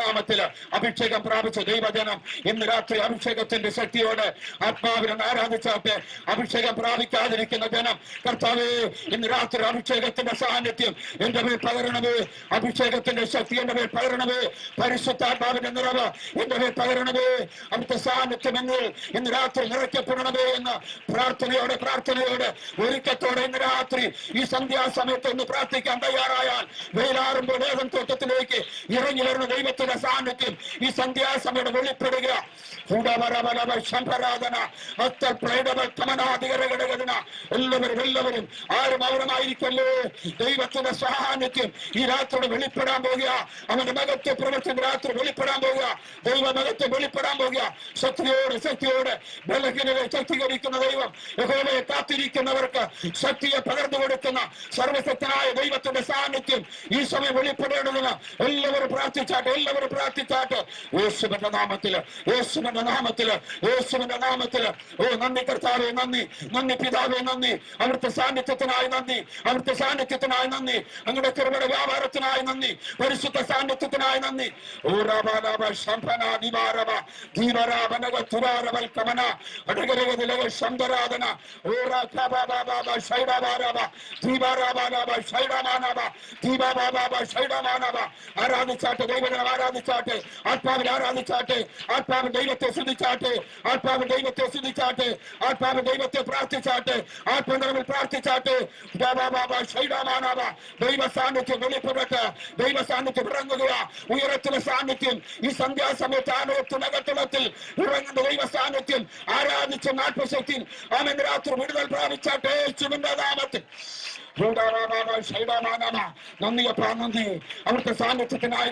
നാമത്തില് അഭിഷേകം പ്രാപിച്ച ദൈവജനം ഇന്ന് രാത്രി അഭിഷേകത്തിന്റെ ശക്തിയോടെ ആത്മാവിനെ ആരാധിച്ചാട്ടെ. അഭിഷേകം പ്രാപിക്കാതിരിക്കുന്ന ജനം കർത്താവേ ഇന്ന് രാത്രി അഭിഷേകത്തിന്റെ സാന്നിധ്യം എന്റെ മേൽ പകരണമേ, അഭിഷേകത്തിന്റെ ശക്തി എന്റെ മേൽ പകരണമേ, പരിശുദ്ധാത്മാവിന്റെ നിറവ് എന്റെ മേൽ പകരണമേ, അവിടുത്തെ സാന്നിധ്യം എന്നിൽ ഇന്ന് രാത്രി നിറയ്ക്കപ്പെടണമേ എന്ന് പ്രാർത്ഥനയോടെ ഒരുക്കത്തോടെ ഇന്ന് രാത്രി ഈ സന്ധ്യാസമയത്ത് ഒന്ന് പ്രാർത്ഥിക്കാൻ തയ്യാറായാൽ വെയിലാറുമ്പോൾ ഏതൻ തോട്ടത്തിലേക്ക് ഇറങ്ങി വരുന്ന ദൈവത്തിന്റെ സാന്നിധ്യം ഈ സന്ധ്യാസമയം വെളിപ്പെടുക. എല്ലാവരും ആരും അവരുമായിരിക്കല്ലോ. ദൈവത്തിന്റെ സാന്നിധ്യം ഈ രാത്രിയോടെ വെളിപ്പെടാൻ പോകുക. അവന്റെ മകത്തെ പ്രവർത്തി രാത്രി വെളിപ്പെടാൻ പോകുക. ദൈവ മകത്തെ വെളിപ്പെടാൻ പോകുക. ശക്തിയോടെ ബലഹീനരെ ശക്തീകരിക്കുന്ന ദൈവം, യഹോവയെ കാത്തിരിക്കുന്നവർക്ക് ശക്തിയെ പകർന്നു കൊടുക്കുന്ന സർവശക്തനായ ദൈവത്തിന്റെ സാന്നിധ്യം ഈ സമയം വെളിപ്പെടേണ്ടതിന് എല്ലാവരും പ്രാർത്ഥിച്ചാട്ടെ. യേശുവിന്റെ നാമത്തില് ഓ നന്ദി കർത്താവേ, നന്ദി പിതാവേ, നന്ദി അവിടുത്തെ സാന്നിധ്യത്തിനായി നന്ദി, അങ്ങയുടെ കൃപയുടെ വ്യാപാരത്തിനായി നന്ദി, പരിശുദ്ധ സാന്നിധ്യത്തിനായി നന്ദി. ഓ രാബാലാബ ശംഭന ദിവാരവ ദീവരാബനക തുരാരവൽ കമന അടകരകതിലക ശംദരാധന ഓ രാബാബാബാബ ശൈഡാബാരവ ദീവാരാബാലാബ ശൈഡാമാനവ ദീവാബാബാബ ശൈഡാമാനവ. ആരാധിച്ചാട്ടെ, ദൈവനെ ആരാധിച്ചാട്ടെ, ആത്മാവിനെ ആരാധിച്ചാട്ടെ, ആത്മാവിൻ ദൈവത്തെ സ്തുതിച്ചാട്ടെ, ആത്മാവിൻ ദൈവത്തെ പ്രാർത്ഥിച്ചാട്ടെ, ആത്മനിറവിൽ പ്രാർത്ഥിച്ചാട്ടെ. ദൈവ സാന്നിധ്യം വെളിപ്പെടട്ടെ. ദൈവ സാന്നിധ്യം ഇറങ്ങുക. ഉയരത്തിലെ സാന്നിധ്യം ഈ സന്ധ്യാസമയത്ത് ആലയത്തിനകത്തളത്തിൽ ഇറങ്ങുന്ന ദൈവ സാന്നിധ്യം ആരാധിച്ച ആത്മശക്തി ആമേൻ രാത്രി വിടുതൽ പ്രാപിച്ചാട്ടെ. യേശുവിന്റെ നാമത്തിൽ നന്ദിയപ്പാ, നന്ദി അവിടുത്തെ സാന്നിധ്യത്തിനായി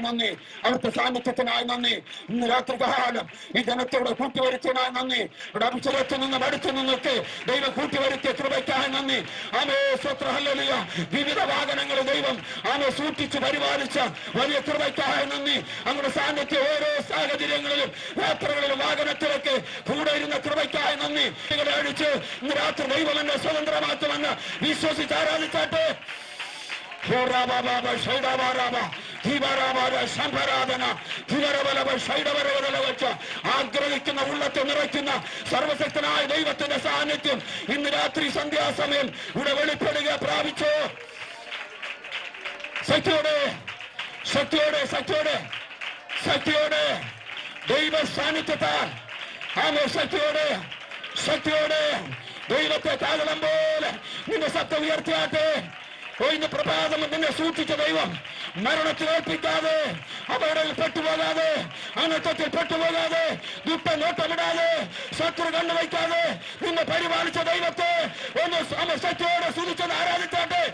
നന്ദി, ഇന്ന് രാത്രികാലം ഈ ജനത്തോടെ കൂട്ടിവരുത്തിയതിനായി നന്ദി. ഇവിടെ അഭിഷേകത്തിൽ നിന്ന് അടുത്തു നിന്നൊക്കെ ദൈവം കൂട്ടിവരുത്തിയ കൃപയ്ക്കായി നന്ദി. ആമേ സ്തോത്രം, ഹല്ലേലൂയ. വിവിധ വാഹനങ്ങൾ ദൈവം സൂക്ഷിച്ച് പരിപാലിച്ച വലിയ കൃപയ്ക്കായി നന്ദി. നമ്മുടെ സാന്നിധ്യം ഓരോ സാഹചര്യങ്ങളിലും യാത്രകളിലും വാഹനത്തിലൊക്കെ കൂടെ ഇരുന്ന കൃപയ്ക്കായി നന്ദി. അടിച്ച് ഇന്ന് രാത്രി ദൈവം എന്നെ സ്വതന്ത്രമാക്കുമെന്ന് വിശ്വസിച്ച് ആരാധിച്ചാട്ടെ. ആഗ്രഹിക്കുന്ന ഉള്ളത്തെ നിറയ്ക്കുന്ന സർവശക്തനായ ദൈവത്തിന്റെ സാന്നിധ്യം ഇന്ന് രാത്രി സന്ധ്യാസമയം ഇവിടെ വെളിപ്പെടുക പ്രാപിച്ചോ. ശക്തിയോടെ ശക്തിയോടെ ശക്തിയോടെ ശക്തിയോടെ ദൈവ സാന്നിധ്യത്താൽ ആമേ ശക്തിയോടെ ശക്തിയോടെ ദൈവത്തെ താകളം പോലെ നിന്നെ സത്യം ഉയർത്തിയാട്ടെ. ഇന്ന് പ്രഭാതം നിന്നെ സൂക്ഷിച്ച ദൈവം മരണത്തിൽ ഏൽപ്പിക്കാതെ, അപകടത്തിൽ പെട്ടുപോകാതെ, അനർത്ഥത്തിൽ പെട്ടുപോകാതെ, ദുഃഖ നോട്ടമിടാതെ, ശത്രു കണ്ണുവയ്ക്കാതെ നിന്നെ പരിപാലിച്ച ദൈവത്തെ ഒന്ന് ശക്തിയോടെ സ്തുതിച്ചത് ആരാധിച്ചാട്ടെ.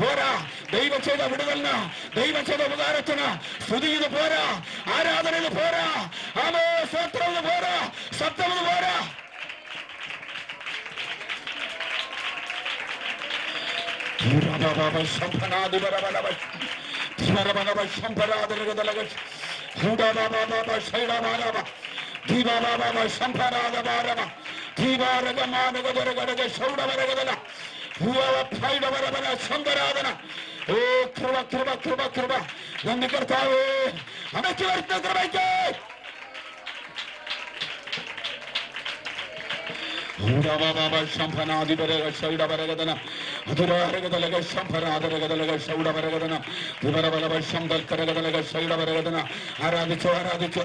പോരാ ദൈവം ചെയ്ത വിടുതലിന്, ദൈവം ചെയ്ത ഉപകാരത്തിന് സ്തുതിയത് പോരാ, ആരാധനയിൽ പോരാ, ആമേ സ്വത്രമെന്ന് പോരാ, സത്യമെന്ന് പോരാ. ഓ കൃപ കൃപ കൃപ കൃപ നന്ദി കർത്താവേ, അമ്മയ്ക്ക് വരുന്ന കൃപയ്ക്ക് ആരാധിച്ചോ ആരാധിച്ചോ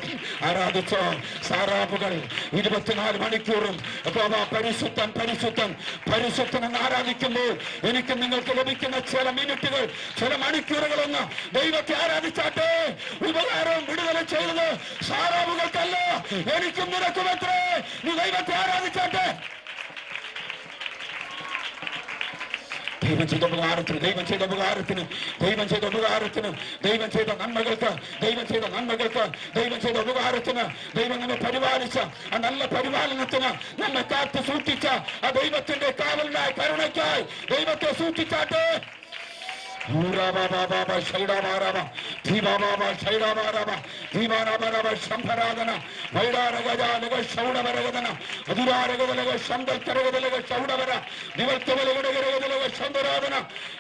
ആരാധിച്ചോ. സാറാബുകൾ 24 മണിക്കൂറും പരിശുദ്ധൻ പരിശുദ്ധൻ പരിശുദ്ധൻ എന്ന് ആരാധിക്കുമ്പോൾ എനിക്ക് നിങ്ങൾക്ക് ലഭിക്കുന്ന ചില മിനിറ്റുകൾ, ചില മണിക്കൂറുകളൊന്ന് ദൈവത്തെ ആരാധിച്ചാട്ടെ. ഉപകാരവും വിടുതലും ചെയ്തത് സാറാബുകൾക്കല്ല, എനിക്കും നിനക്കും എത്രേ. നീ ദൈവത്തെ ആരാധിച്ചാട്ടെ. ദൈവം ചെയ്ത ഉപകാരത്തിന്, ദൈവം ചെയ്ത ഉപകാരത്തിന്, ദൈവം ചെയ്ത ഉപകാരത്തിന്, ദൈവം ചെയ്ത നന്മകൾക്ക്, ദൈവം ചെയ്ത നന്മകൾക്ക്, ദൈവം ചെയ്ത ഉപകാരത്തിന്, ദൈവം നമ്മെ പരിപാലിച്ച ആ നല്ല പരിപാലനത്തിന്, നമ്മെ കാത്തു സൂക്ഷിച്ച ആ ദൈവത്തിന്റെ കാവലിനായി കരുണയ്ക്കായി ദൈവത്തെ സൂക്ഷിച്ചാട്ടെ.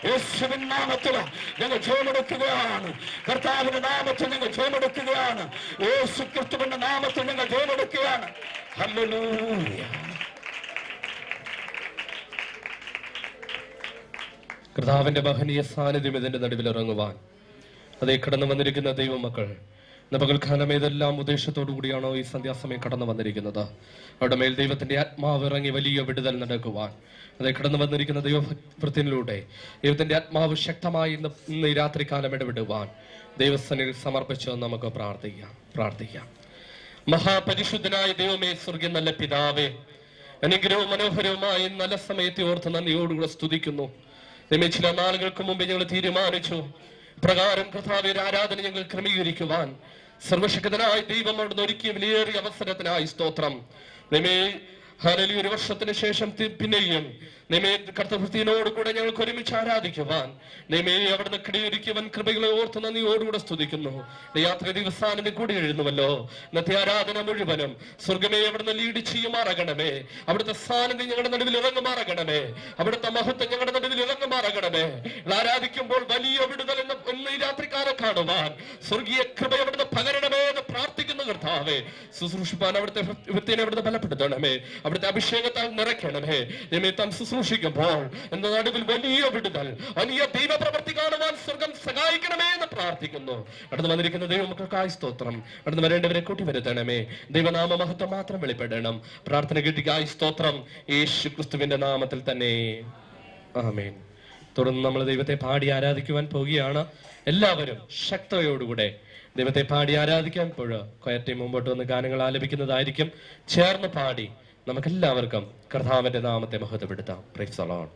യേശുവിൻ നാമത്തിൽ ഞങ്ങൾ ജയമെടുക്കുകയാണ്. കർത്താവിന്റെ നാമത്തിൽ ഞങ്ങൾ ജയമെടുക്കുകയാണ്. യേശു ക്രിസ്തുവിന്റെ നാമത്തിൽ ഞങ്ങൾ ജയമെടുക്കുകയാണ്. ഹല്ലേലൂയ. കർത്താവിന്റെ മഹനീയ സാന്നിധ്യം ഇതിന്റെ നടുവിൽ ഇറങ്ങുവാൻ അതേ കടന്നു വന്നിരിക്കുന്ന ദൈവമക്കൾ ഇന്ന് പകൽക്കാലം ഏതെല്ലാം ഉദ്ദേശത്തോടു കൂടിയാണോ ഈ സന്ധ്യാസമയം കടന്നു വന്നിരിക്കുന്നത്, അവിടെ മേൽ ദൈവത്തിന്റെ ആത്മാവ് ഇറങ്ങി വലിയ വിടുതൽ നടക്കുവാൻ അതേ കടന്നു വന്നിരിക്കുന്ന ദൈവഭൃത്തിനിലൂടെ ദൈവത്തിന്റെ ആത്മാവ് ശക്തമായി ഇന്ന് ഈ രാത്രികാലം ഇടപെടുവാൻ ദൈവസന്നിധിയിൽ സമർപ്പിച്ച് നമുക്ക് പ്രാർത്ഥിക്കാം. മഹാപരിശുദ്ധനായ ദൈവമേ, സ്വർഗ്ഗം നല്ല പിതാവേ, അനുഗ്രഹവും മനോഹരവുമായി നല്ല സമയത്തെ ഓർത്ത് നന്ദിയോടുകൂടെ സ്തുതിക്കുന്നു. ചില നാളുകൾക്ക് മുമ്പ് ഞങ്ങൾ തീരുമാനിച്ചു പ്രകാരം കർത്താവിന്റെ ആരാധന ഞങ്ങൾ ക്രമീകരിക്കുവാൻ സർവശക്തനായ ദൈവം അവിടുന്ന് ഒരുക്കിയ വിലയേറിയ അവസരത്തിനായി സ്തോത്രം. ഹല്ലേലൂയ. ഒരു വർഷത്തിന് ശേഷം പിന്നെയും കർത്തവൃത്തിയോട് കൂടെ ഞങ്ങൾക്ക് ഒരുമിച്ച് ആരാധിക്കുവാൻ അവിടുന്ന് കിടയൊരുക്കിയവൻ കൃപകളെ ഓർത്ത് നന്ദിയോടുകൂടെ സ്തുതിക്കുന്നു. യാത്ര ദിവസാനിന് കൂടി എഴുന്നുവല്ലോ. ഇന്നത്തെ ആരാധന മുഴുവനും സ്വർഗമേ അവിടുന്ന് ലീഡ് ചെയ്യുമാറാകണമേ. അവിടുത്തെ സാന്നിധ്യം ഞങ്ങളുടെ നടുവിൽ ഇറങ്ങുമാറാകണമേ. അവിടുത്തെ മഹത്വം ഞങ്ങളുടെ നടുവിൽ ഇറങ്ങുമാറാകണമേ. ആരാധിക്കുമ്പോൾ വലിയ വിടുതൽ എന്ന് ഈ രാത്രിക്കാരെ കാണുവാൻ സ്വർഗീയ കൃപ അവിടുന്ന് പകരണമേ എന്ന് പ്രാർത്ഥിക്കുന്നു. കർത്താവേ, ശുശ്രൂഷിപ്പാൻ അവിടുത്തെ വൃത്തിനെ അവിടുത്തെ ബലപ്പെടുത്തണമേ. അവിടുത്തെ അഭിഷേകത്താൽ നിറയ്ക്കണമേ. നിമിത്തം ശുശ്രൂഷിക്കുമ്പോൾ എന്ന നടുവിൽ വലിയ വിടുതൽ, വലിയ ദൈവപ്രവൃത്തി കാണുവാൻ സ്വർഗം സഹായിക്കണമേ എന്ന് പ്രാർത്ഥിക്കുന്നു. അടുത്ത് വന്നിരിക്കുന്ന ദൈവമക്കൾക്കായി സ്തോത്രം. അടുത്ത് വരേണ്ടവരെ കൂട്ടി വരുത്തണമേ. ദൈവനാമ മഹത്വം മാത്രം വെളിപ്പെടണം. പ്രാർത്ഥന കിട്ടിക്കായി സ്തോത്രം. യേശു ക്രിസ്തുവിന്റെ നാമത്തിൽ തന്നെ ആമേൻ. തുടർന്ന് നമ്മൾ ദൈവത്തെ പാടി ആരാധിക്കുവാൻ പോവുകയാണ്. എല്ലാവരും ശക്തയോടുകൂടെ ദൈവത്തെ പാടി ആരാധിക്കാൻ കൊയർ ടീം മുമ്പോട്ട് വന്ന് ഗാനങ്ങൾ ആലപിക്കുന്നതായിരിക്കും. ചേർന്ന് പാടി നമുക്കെല്ലാവർക്കും കർത്താവിന്റെ നാമത്തെ മഹത്വപ്പെടുത്താം. Praise the lord.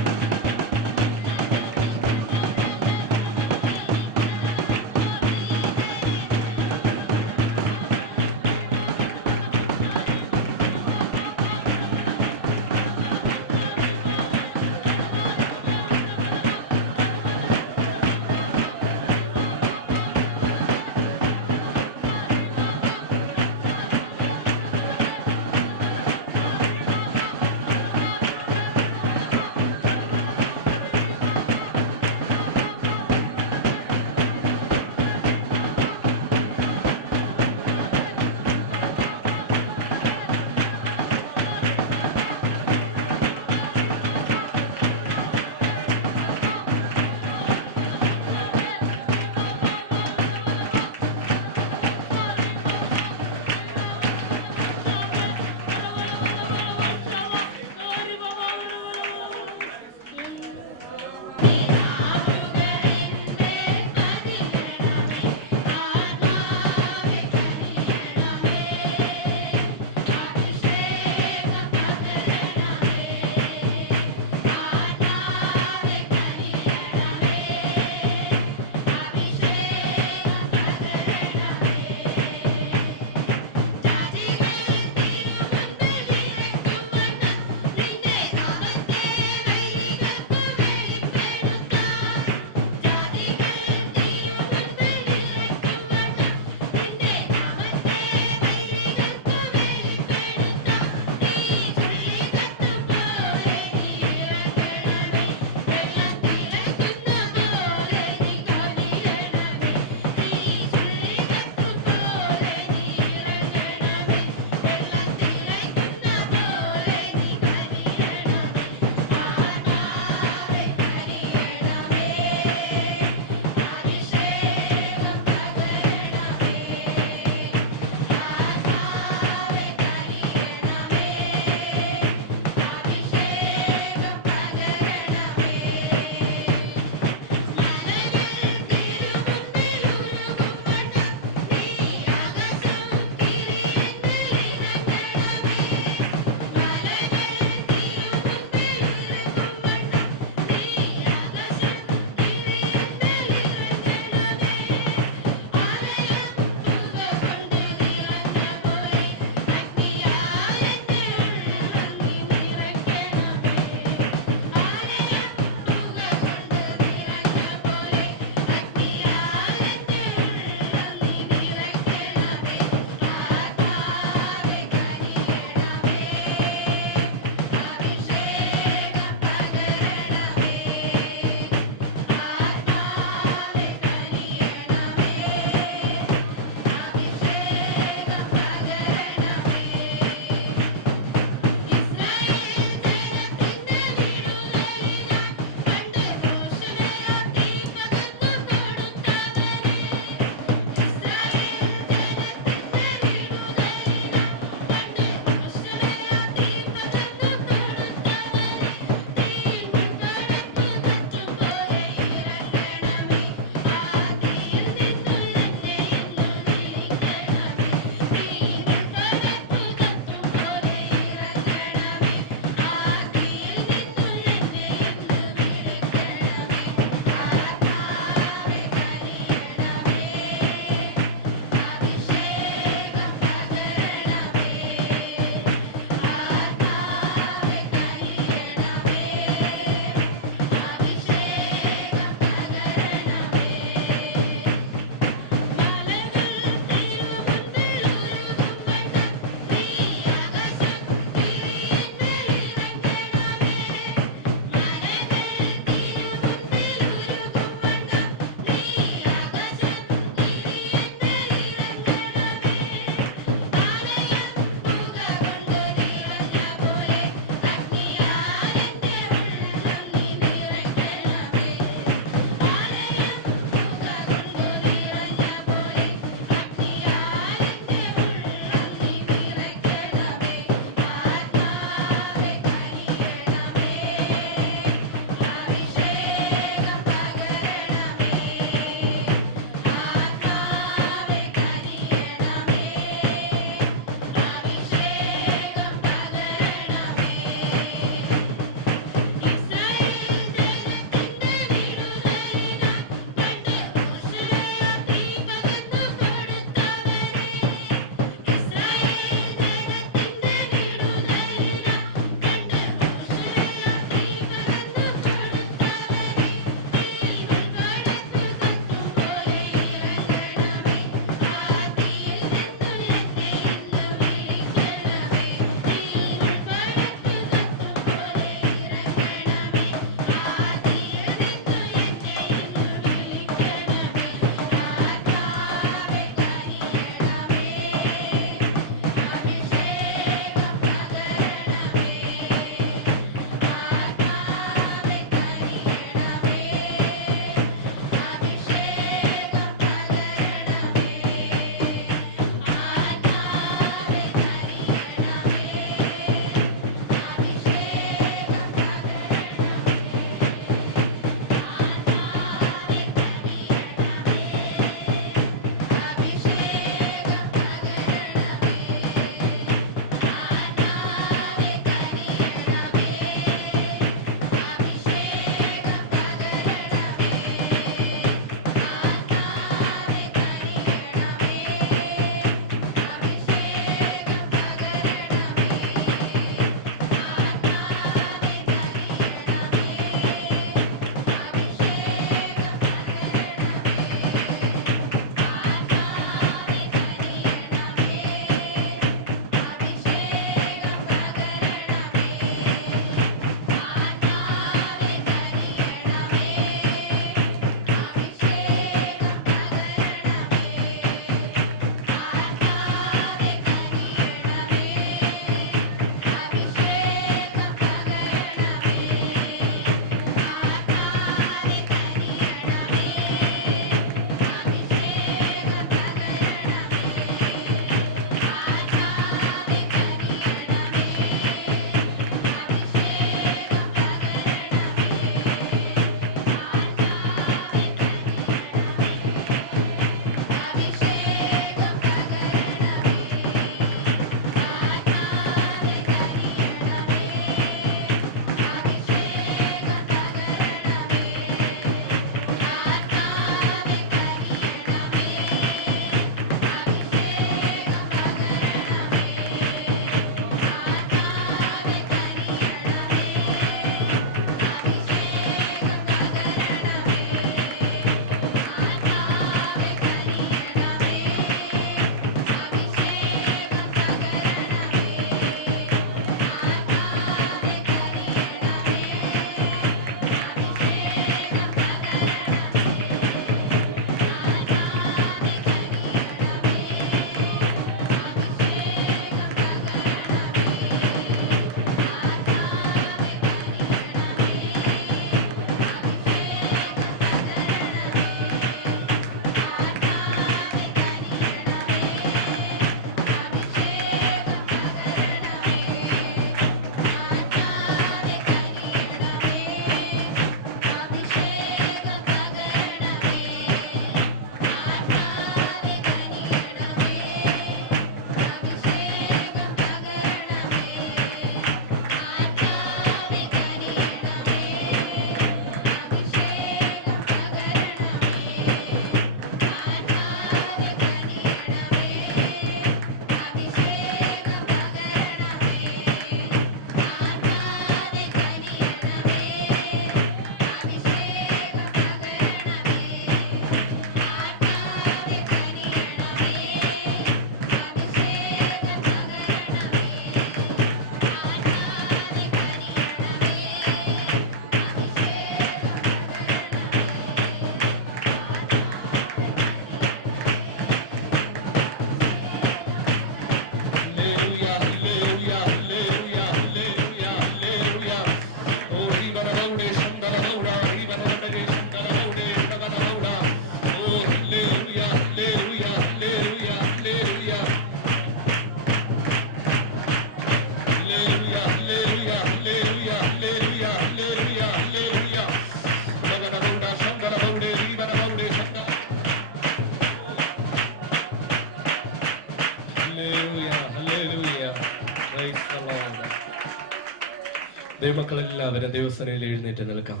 ദൈവമക്കളെല്ലാവരും ദൈവസനയിൽ എഴുന്നേറ്റ് നിൽക്കാം.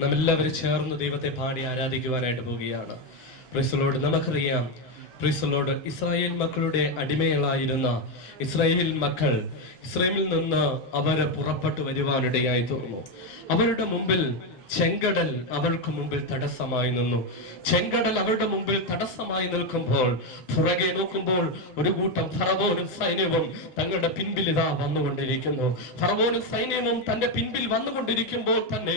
നാം എല്ലാവരും ചേർന്ന് ദൈവത്തെ പാടി ആരാധിക്കുവാനായിട്ട് പോവുകയാണ്. Praise the lord. നമുക്കറിയാം, പ്രൈസ് ദി ലോർഡ്, ഇസ്രായേൽ മക്കളുടെ അടിമകളായിരുന്ന ഇസ്രായേൽ മക്കൾ ഇസ്രായേലിൽ നിന്ന് അവര് പുറപ്പെട്ടു വരുവാനിടയായി തീർന്നു. അവരുടെ മുമ്പിൽ ചെങ്കടൽ അവർക്ക് മുമ്പിൽ തടസ്സമായി നിന്നു. ചെങ്കടൽ അവരുടെ മുമ്പിൽ തടസ്സമായി നിൽക്കുമ്പോൾ പുറകെ നോക്കുമ്പോൾ ഒരു കൂട്ടം ഫറവോനും സൈന്യവും തങ്ങളുടെ പിൻപിൽ ഇതാ വന്നുകൊണ്ടിരിക്കുന്നു. ഫറവോനും സൈന്യവും തന്റെ പിൻപിൽ വന്നുകൊണ്ടിരിക്കുമ്പോൾ തന്നെ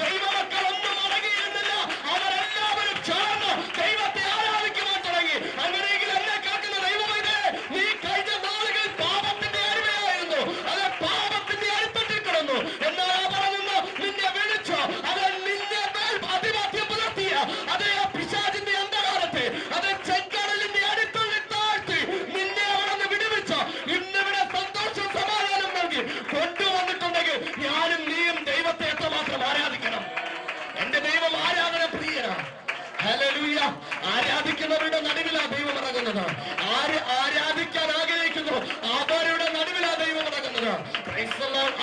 ദൈവമക്കളൊന്നും അടങ്ങിയിരുന്നില്ല. അവരെല്ലാവരും ചേർന്ന് ദൈവത്തെ ആരാധിക്കുവാൻ തുടങ്ങി. അങ്ങനെയെങ്കിൽ എന്നെ കേൾക്കുന്ന ദൈവമേ, നീ കഴിഞ്ഞ നാളുകൾ പാപത്തിന്റെ അടിമയായിരുന്നു. അത് പാപത്തിന്റെ അടിത്തട്ടിൽ കിടന്നു. എന്നാൽ നിന്നെ വിളിച്ചു, അത് നിന്നെ അധിപത്യം പുലർത്തിയ അതേ പിശാചിന്റെ അന്ധകാരത്തെ, അത് ചെങ്കടലിന്റെ അടിത്തട്ടിൽ താഴ്ത്തി നിന്നെ അവിടെ നിന്ന് വിടുവിച്ചു. ഇന്നിവിടെ സന്തോഷം സമാധാനം നൽകി കൊണ്ടുവന്നിട്ടുണ്ടെങ്കിൽ ഞാനും നീയും ദൈവത്തെ എത്രമാത്രം ആരാധിക്കണം. എന്റെ ദൈവം ആരാധന പ്രിയനാണ്. ഹല്ലേലൂയ. ആരാധിക്കുന്നവരുടെ നടുവിലാ ദൈവം ഇറങ്ങുന്നത്. ആര് ആരാധിക്കാൻ ആഗ്രഹിക്കുന്നു അവരുടെ നടുവിലാ ദൈവം ഇറങ്ങുന്നത്.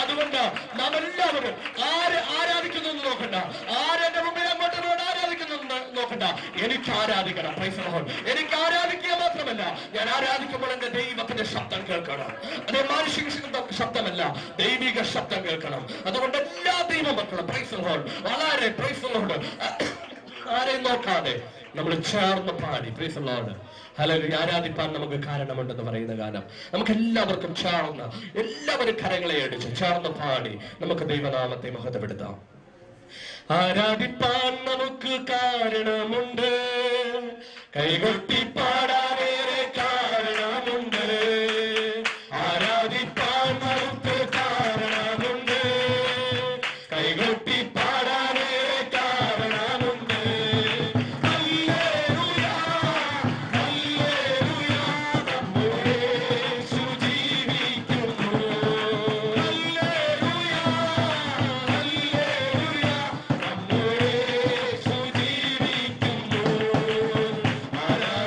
അതുകൊണ്ട് നാം എല്ലാവരും ആര് ആരാധിക്കുന്നു എന്ന് നോക്കണ്ട, ആരെന്റെ മുമ്പിൽ അങ്ങോട്ട് ആരാധിക്കുന്നു നോക്കണ്ട, എനിക്ക് ആരാധിക്കണം. Praise the lord. എനിക്ക് ആരാധിക്കുക മാത്രമല്ല, ഞാൻ ആരാധിക്കുമ്പോൾ എന്റെ ദൈവത്തിന്റെ ശബ്ദം കേൾക്കണം. അത് മാനുഷിക ശബ്ദമല്ല, ദൈവിക ശബ്ദം കേൾക്കണം. അതുകൊണ്ട് എല്ലാ ദൈവമക്കളും പ്രൈസ് ദി ലോർഡ് വളരെ പ്രൈസ് ദി ലോർഡ് ആരെയും നോക്കാതെ നമ്മൾ ചേർന്ന് പാടി പ്രൈസ് ദി ലോർഡ്. ഹല്ലേലൂയ. ആരാധിപ്പാൻ നമുക്ക് കാരണമുണ്ടെന്ന് പറയുന്ന കാലം നമുക്ക് എല്ലാവർക്കും ചേർന്ന് എല്ലാവരും കരങ്ങളെ അടിച്ച് ചേർന്ന് പാടി നമുക്ക് ദൈവനാമത്തെ മഹത്വപ്പെടുത്താം. ആരാധിപ്പാൻ നമുക്ക് കാരണമുണ്ട്, കൈകൊട്ടി പാടാനേറെ കാരണമുണ്ട്. ആരാധിപ്പാൻ നമുക്ക് കാരണമുണ്ട്, കൈകൊട്ടി പാടാനേറെ കാരണമുണ്ട്. ഹല്ലേലൂയ, ഹല്ലേലൂയ, നമ്മുടെ യേശു ജീവിക്കുന്നു. ഹല്ലേലൂയ, ഹല്ലേലൂയ, നമ്മുടെ യേശു ജീവിക്കുന്നു. ആരാധിപ്പാൻ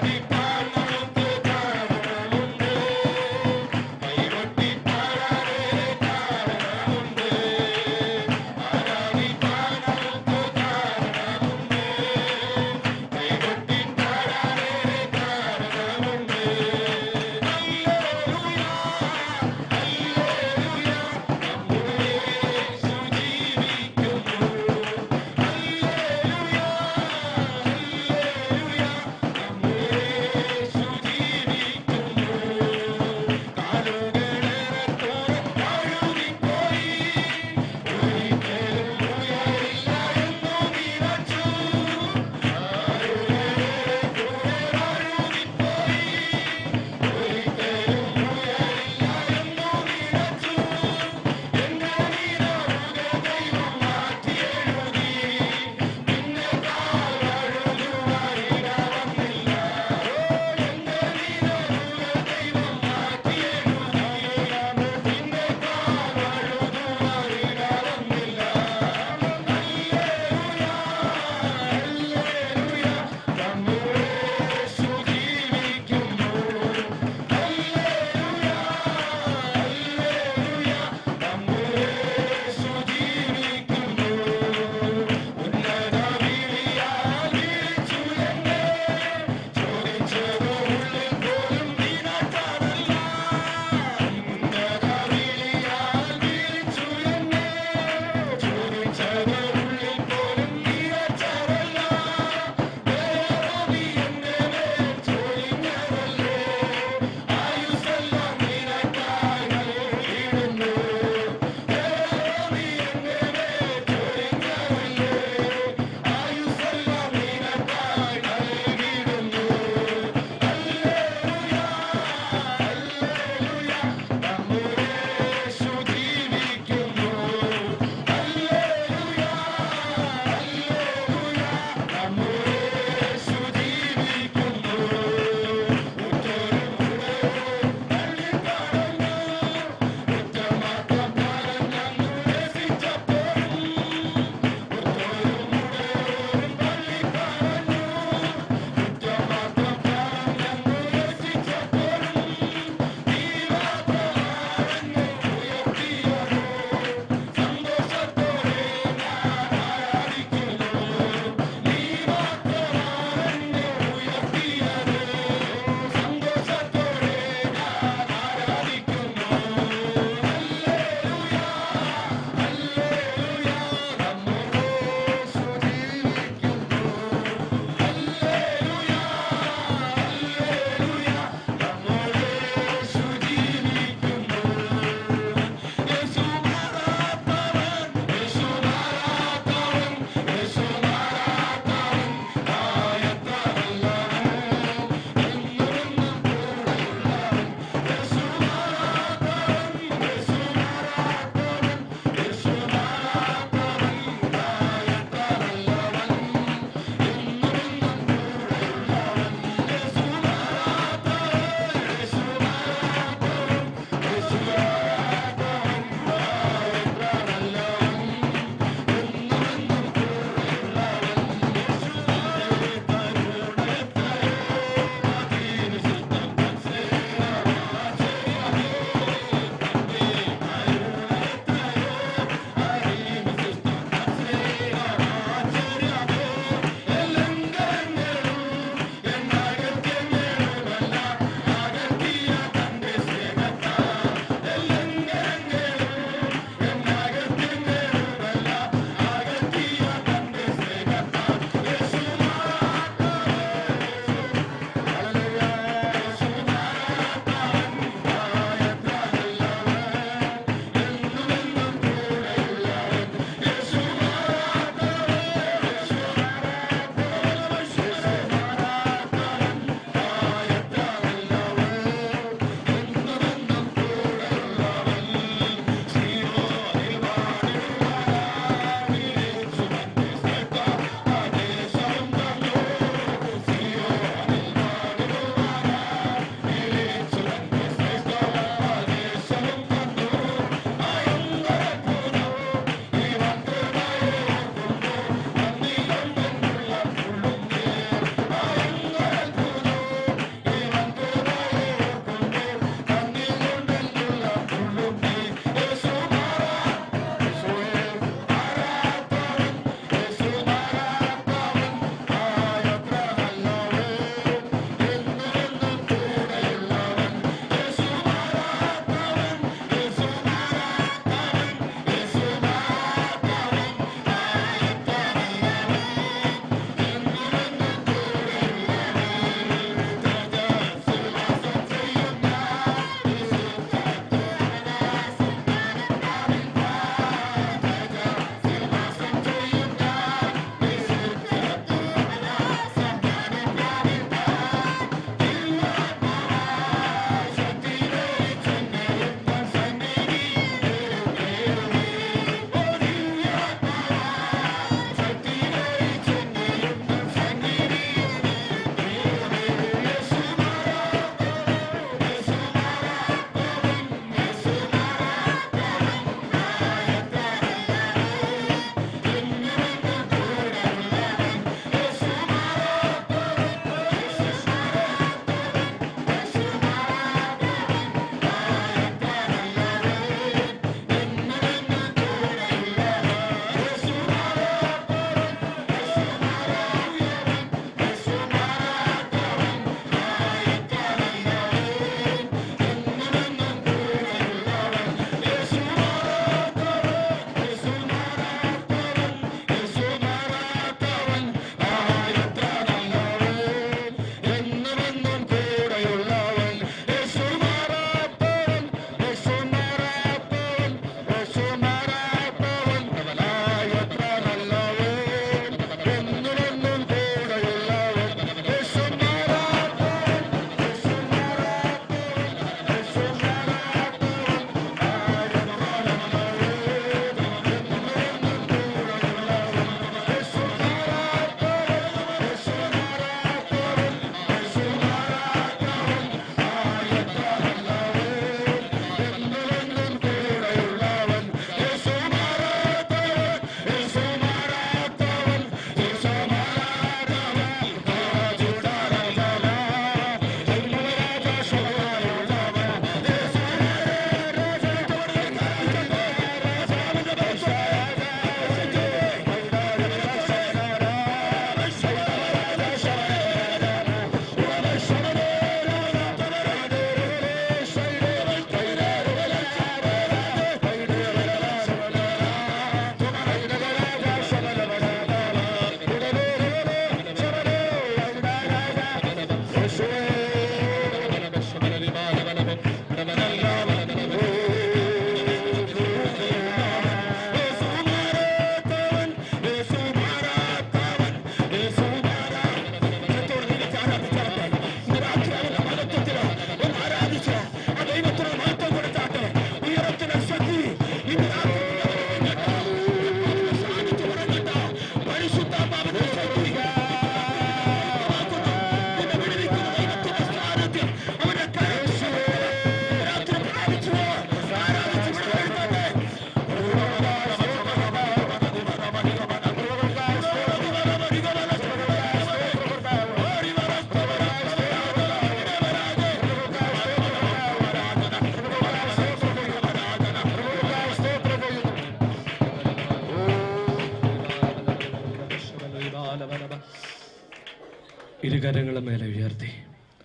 ഇരുകരങ്ങളും മേലെ ഉയർത്തി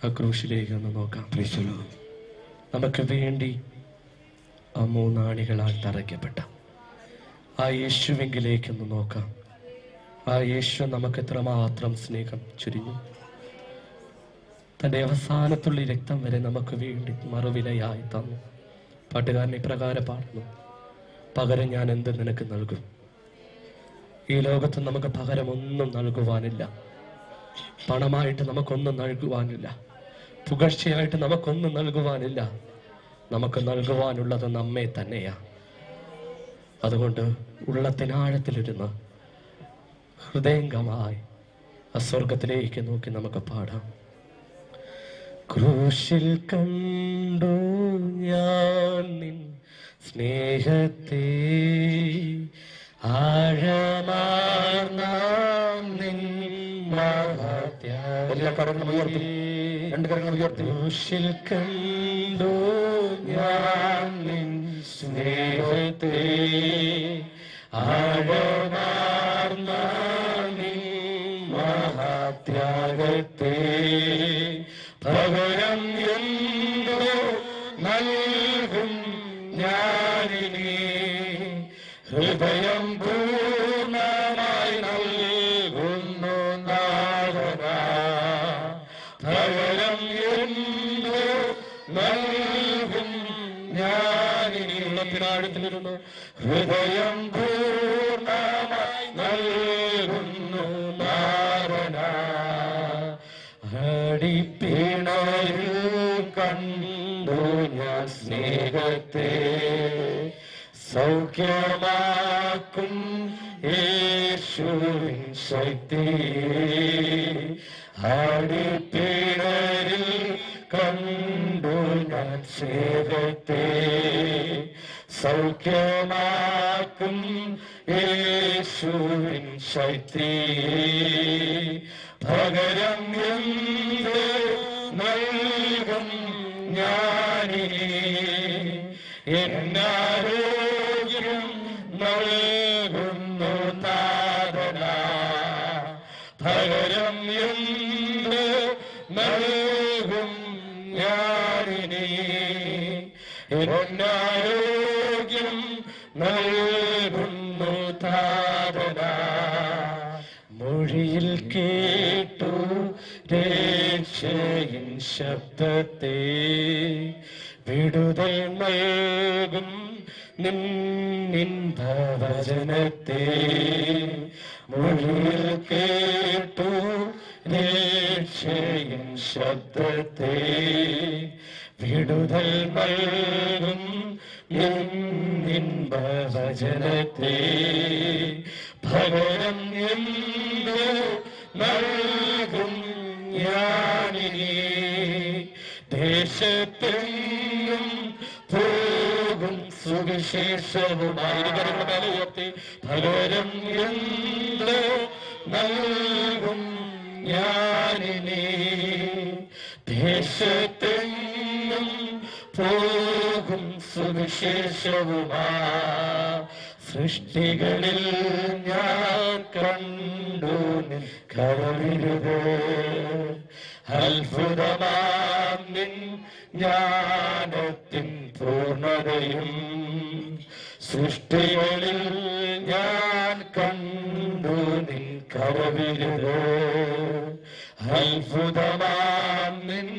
ആ ക്രൂശിലേക്ക് ഒന്ന് നോക്കാം. നമുക്ക് വേണ്ടി ആ 3 ആണികളാൽ തറയ്ക്കപ്പെട്ട ആ യേശുവിങ്കിലേക്കൊന്ന് നോക്കാം. ആ യേശു നമുക്ക് എത്രമാത്രം സ്നേഹം ചുരിഞ്ഞു. തൻ്റെ അവസാനത്തുള്ളി രക്തം വരെ നമുക്ക് വേണ്ടി മറുവിലയായി തന്നു. പാട്ടുകാരൻ ഇപ്രകാരം പാടുന്നു: പകരം ഞാൻ എന്ത് നിനക്ക് നൽകും? ഈ ലോകത്ത് നമുക്ക് പകരം ഒന്നും നൽകുവാനില്ല. പണമായിട്ട് നമുക്കൊന്നും നൽകുവാനില്ല. പുകഴ്ചയായിട്ട് നമുക്കൊന്നും നൽകുവാനില്ല. നമുക്ക് നൽകുവാനുള്ളത് നമ്മെ തന്നെയാ. അതുകൊണ്ട് ഉള്ളത്തിനാഴത്തിലിരുന്ന് ഹൃദയംഗമായി ആ സ്വർഗത്തിലേക്ക് നോക്കി നമുക്ക് പാടാം. ക്രൂശിൽ കണ്ടു ഞാൻ നിൻ സ്നേഹത്തെ, ആഴമാർന്നാം നിൻ മഹത്യാഗത്തെ. എല്ലാ കരങ്ങളും ഉയർത്തി, 2 കരങ്ങൾ ഉയർത്തി. ക്രൂശിൽ കണ്ടു ഞാൻ നിൻ സ്നേഹത്തെ, ആഴമാർന്നാം നിൻ മഹത്യാഗത്തെ. പകരം എന്തോ നൽകും ഞാനിനി, ഹൃദയം പൂർണ്ണമായി നൽകുന്നു നാഥനാ. പകരം എന്തോ നൽകും ഞാനിനി, ഉള്ളത്തിനാഴത്തിലിരുന്നു ഹൃദയം പൂർണ്ണമായി നൽകുന്നു നാഥനാ. അടിപ്പിണരിൽ കണ്ടു ഞാൻ സ്നേഹത്തെ, സൗഖ്യമാക്കും യേശുവിൻ ശക്തി. അടിപ്പിണരിൽ കണ്ടു ഞാൻ സ്നേഹത്തെ, സൗഖ്യമാക്കും യേശുവിൻ ശക്തി. പകരം എന്ത് നൽകും ഞാനിനി, എന്നാരോഗ്യം നൽകുന്നു നാഥനാ. പകരം എന്ത് നൽകും ഞാനിനി, എന്നാരോഗ്യം നൽകുന്നു നാഥനാ. മൊഴിയിൽ കേട്ടു രക്ഷയിൻ ശബ്ദത്തെ, വിടുതൽ നൽകും നിൻ ഭവചനത്തെ. മൊഴിയിൽ കേട്ടു രക്ഷയിൻ ശബ്ദത്തെ, വിടുതൽ നൽകും നിൻ ഭവചനത്തെ. പകരം എന്ത് നൽകും ഞാനിനി, ദേശത്തെങ്ങും പോകും സുവിശേഷവുമായി. ഉയർത്തി, പകരം എന്ത് നൽകും ഞാനിനി, ദേശത്തെങ്ങും പോകും സുവിശേഷവുമാ. സൃഷ്ടികളിൽ ഞാൻ കണ്ടു നിൻ കരവിരുത്, അത്ഭുതമാം നിൻ ജ്ഞാനത്തിൻ പൂർണ്ണതയും. സൃഷ്ടികളിൽ ഞാൻ കണ്ടു നിൻ കരവിരുത്, അത്ഭുതമാം നിൻ